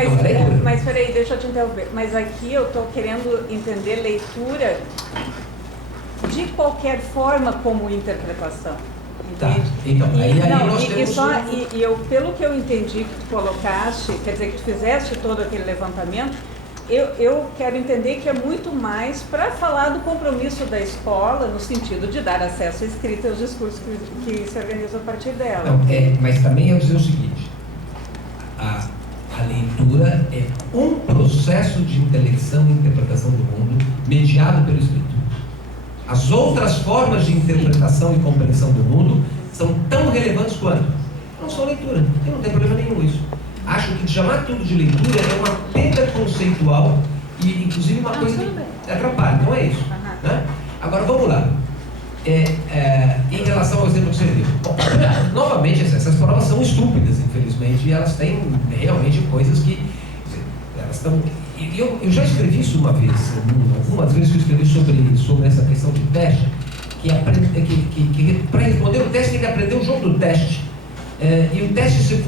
mas peraí, deixa eu te interromper. Mas aqui eu estou querendo entender leitura de qualquer forma como interpretação. Tá. Então, nós temos eu, pelo que eu entendi que tu colocaste, quer dizer, que tu fizeste todo aquele levantamento, eu quero entender que é muito mais para falar do compromisso da escola, no sentido de dar acesso à escrita aos discursos que se organizam a partir dela. Não, mas também eu dizer o seguinte: a leitura é um processo de intelecção e interpretação do mundo mediado pelo escrito. As outras formas de interpretação e compreensão do mundo são tão relevantes quanto. Não são leitura, e não tem problema nenhum isso. Acho que chamar tudo de leitura é uma perda conceitual e, inclusive, uma coisa que atrapalha, não é isso. Né? Agora, vamos lá. Em relação ao exemplo que você deu. Bom, novamente, essas provas são estúpidas, infelizmente, e elas têm realmente coisas que elas estão... Eu já escrevi isso uma vez, algumas vezes que eu escrevi sobre essa questão de teste, que para responder o teste tem que aprender o jogo do teste. E o teste,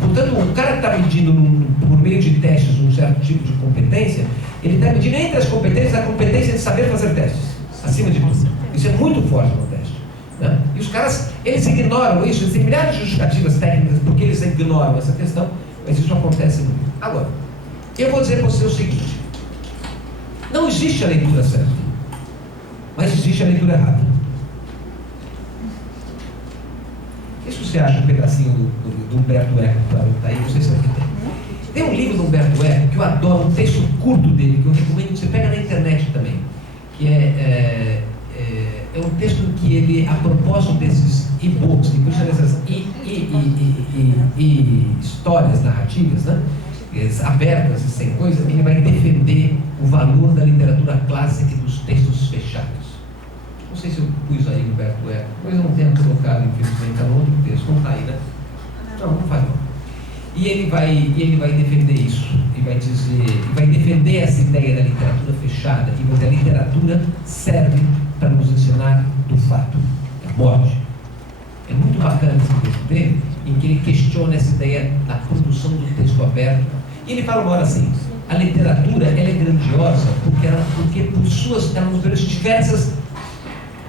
portanto, o cara que está medindo por meio de testes um certo tipo de competência, ele está medindo entre as competências a competência de saber fazer testes, acima de tudo. Isso é muito forte no teste. Né? E os caras, eles ignoram isso, eles têm milhares de justificativas técnicas porque eles ignoram essa questão, mas isso acontece muito. Agora, Eu vou dizer para você o seguinte: não existe a leitura certa, mas existe a leitura errada. O que você acha do pedacinho do Humberto Eco que está aí? Não sei se aqui tem. Tem um livro do Humberto Eco que eu adoro, um texto curto dele, que eu recomendo que você pega na internet também, que é um texto em que ele, a propósito desses e-books, que puxam essas histórias narrativas, né, abertas e sem coisa, ele vai defender o valor da literatura clássica e dos textos fechados. Não sei se eu pus aí Humberto Eco, mas eu não tenho colocado, infelizmente, está no outro texto, não está aí, né? Não faz mal. E ele vai defender isso, e vai dizer, vai defender essa ideia da literatura fechada, e que a literatura serve para nos ensinar do fato, da morte. É muito bacana esse texto dele, em que ele questiona essa ideia da produção do texto aberto. E ele fala agora assim: a literatura ela é grandiosa porque por suas, ela nos oferece diversas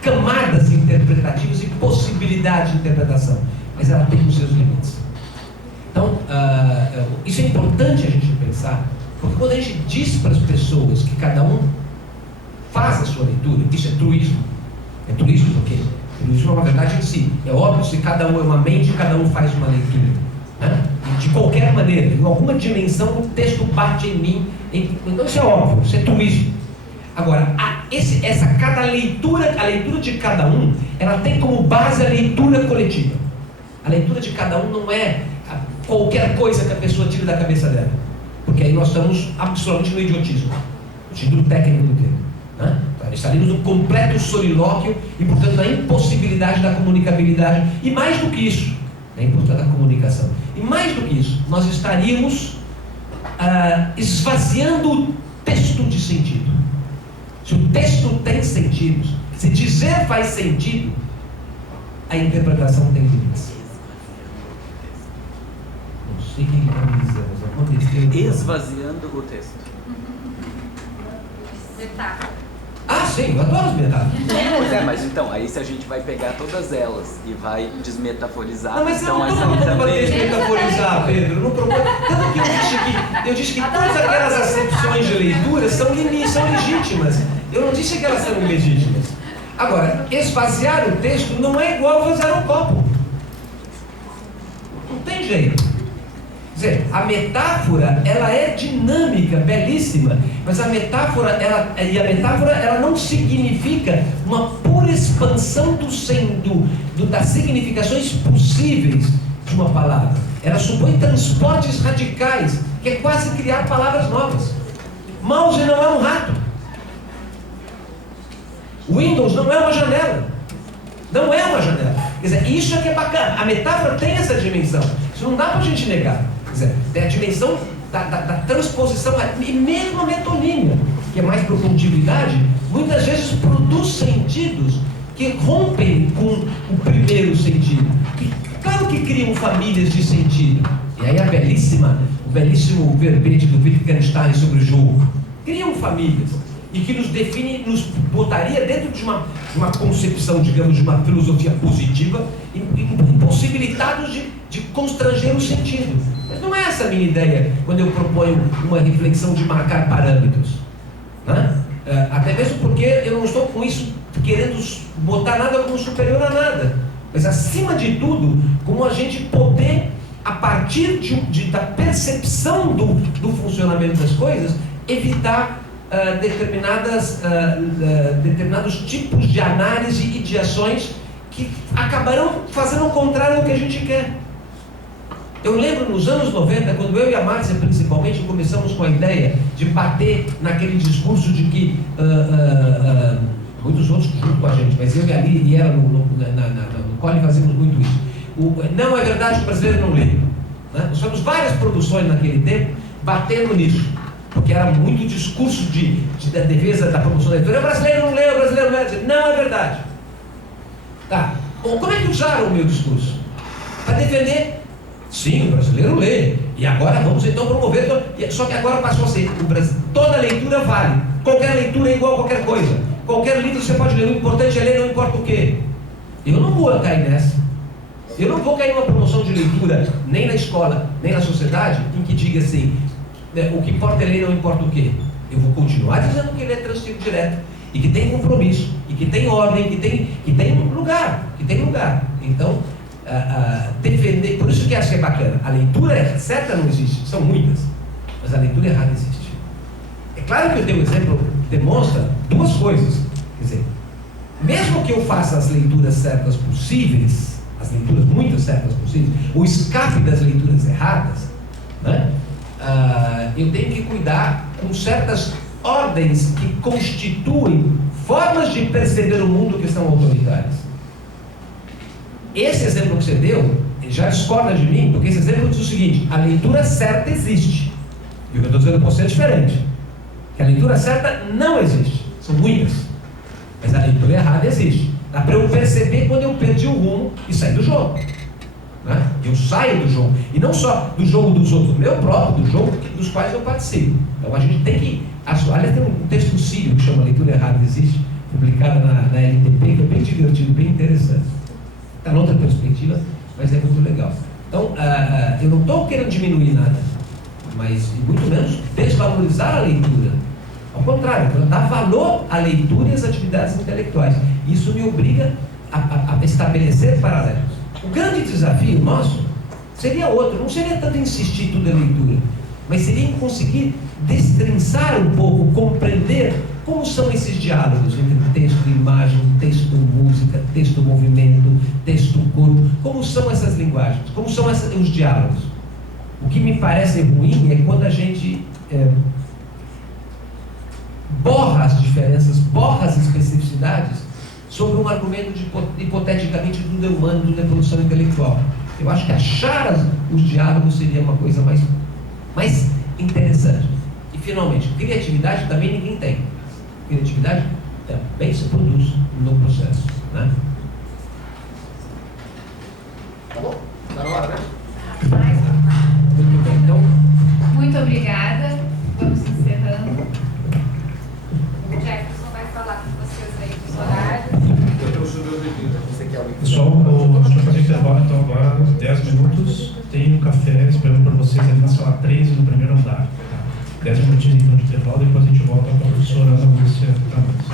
camadas interpretativas e possibilidades de interpretação, mas ela tem os seus limites. Então, isso é importante a gente pensar, porque quando a gente diz para as pessoas que cada um faz a sua leitura, isso é truísmo. É truísmo porque truísmo é uma verdade em si. É óbvio, se cada um é uma mente, cada um faz uma leitura, né? De qualquer maneira, em alguma dimensão, o texto bate em mim. Então isso é óbvio, isso é truísmo. Agora, cada leitura, a leitura de cada um, ela tem como base a leitura coletiva. A leitura de cada um não é qualquer coisa que a pessoa tira da cabeça dela, porque aí nós estamos absolutamente no idiotismo, no sentido técnico do termo, né? Estaríamos no completo solilóquio e, portanto, na impossibilidade da comunicabilidade, e mais do que isso, é importante a comunicação, e mais do que isso, nós estaríamos esvaziando o texto de sentido. Se o texto tem sentido, se dizer faz sentido, a interpretação tem limites. Não sei quem está me dizendo, mas aconteceu. Esvaziando o texto. Metáfora. Ah, sim, eu adoro as metáforas. Pois é, mas então, aí se a gente vai pegar todas elas e vai desmetaforizar, Não, mas então eu não essa estou aí propondo para também. desmetaforizar, Pedro. Eu não proponho. Tanto que eu disse que todas aquelas acepções de leitura são legítimas. Eu não disse que elas são ilegítimas. Agora, esvaziar o texto não é igual a esvaziar um copo. Não tem jeito. Quer dizer, a metáfora, ela é dinâmica, belíssima, mas a metáfora, ela não significa uma pura expansão das significações possíveis de uma palavra. Ela supõe transportes radicais, que é quase criar palavras novas. Mouse não é um rato. Windows não é uma janela. Não é uma janela. Quer dizer, isso é que é bacana. A metáfora tem essa dimensão. Isso não dá para a gente negar. Quer dizer, tem a dimensão da transposição, e mesmo a metonímia, que é mais profundidade, muitas vezes produz sentidos que rompem com o primeiro sentido. Claro que criam famílias de sentido. E aí o belíssimo verbete do Wittgenstein sobre o jogo. Criam famílias. E que nos define, nos botaria dentro de uma concepção, digamos, de uma filosofia positiva, impossibilitados de constranger o sentido. Mas não é essa a minha ideia quando eu proponho uma reflexão de marcar parâmetros, né? Até mesmo porque eu não estou com isso querendo botar nada como superior a nada, mas acima de tudo, como a gente poder, a partir da percepção do funcionamento das coisas, evitar determinados tipos de análise e de ações que acabarão fazendo o contrário do que a gente quer. Eu lembro nos anos 90, quando eu e a Márcia principalmente começamos com a ideia de bater naquele discurso de que muitos outros junto com a gente, mas eu e ali e ela no Cole fazíamos muito isso. Não é verdade que o brasileiro não lê, né? Nós fizemos várias produções naquele tempo batendo nisso, porque era muito discurso da defesa da promoção da leitura. O brasileiro não lê, o brasileiro não lê. Não é verdade. Tá. Bom, como é que usaram o meu discurso? Para defender, sim, o brasileiro lê. E agora vamos então promover. Só que agora passou a ser, toda leitura vale. Qualquer leitura é igual a qualquer coisa. Qualquer livro você pode ler. O importante é ler, não importa o quê. Eu não vou cair nessa. Eu não vou cair numa promoção de leitura, nem na escola, nem na sociedade, em que diga assim: O que importa é lei, não importa o quê. Eu vou continuar dizendo que ele é transferido direto e que tem compromisso, e que tem ordem, que tem lugar. Então, defender, por isso que acho que é bacana. A leitura certa não existe, são muitas, mas a leitura errada existe. É claro que eu tenho um exemplo que demonstra duas coisas. Quer dizer, mesmo que eu faça as leituras certas possíveis, as leituras muito certas possíveis, o escape das leituras erradas, né? Eu tenho que cuidar com certas ordens que constituem formas de perceber o mundo que são autoritárias. Esse exemplo que você deu já discorda de mim, porque esse exemplo diz o seguinte: a leitura certa existe. E o que eu estou dizendo para você é diferente. Que a leitura certa não existe. São muitas. Mas a leitura errada existe. Dá para eu perceber quando eu perdi o rumo e sair do jogo. Né? Eu saio do jogo. E não só do jogo dos outros, do meu próprio, do jogo dos quais eu participo. Então a gente tem que... Aliás, tem um texto do Círio que chama Leitura Errada Existe, publicado na LTP, que é bem divertido, bem interessante. Está noutra perspectiva, mas é muito legal. Então, eu não estou querendo diminuir nada, mas muito menos desvalorizar a leitura. Ao contrário, dar valor à leitura e às atividades intelectuais. Isso me obriga a estabelecer paralelos. O grande desafio nosso seria outro, não seria tanto insistir tudo em leitura, mas seria em conseguir destrinçar um pouco, compreender como são esses diálogos entre texto e imagem, texto música, texto movimento, texto corpo, como são essas linguagens, como são os diálogos. O que me parece ruim é quando a gente borra as diferenças, borra as especificidades sobre um argumento hipoteticamente do humano, do reprodução intelectual. Eu acho que achar os diálogos seria uma coisa mais interessante. E finalmente, criatividade também ninguém tem. Criatividade também se produz no processo, né? Tá bom? Tá na hora, né? Muito bem, então. Muito obrigada. Vamos encerrando. O Jefferson vai falar com vocês aí dos horários. Pessoal, a gente vai fazer intervalo então agora, 10 minutos. Tem um café esperando por vocês ali na sala 13, no primeiro andar. 10 minutinhos então de intervalo, depois a gente volta com a professora Ana Lúcia Ramos.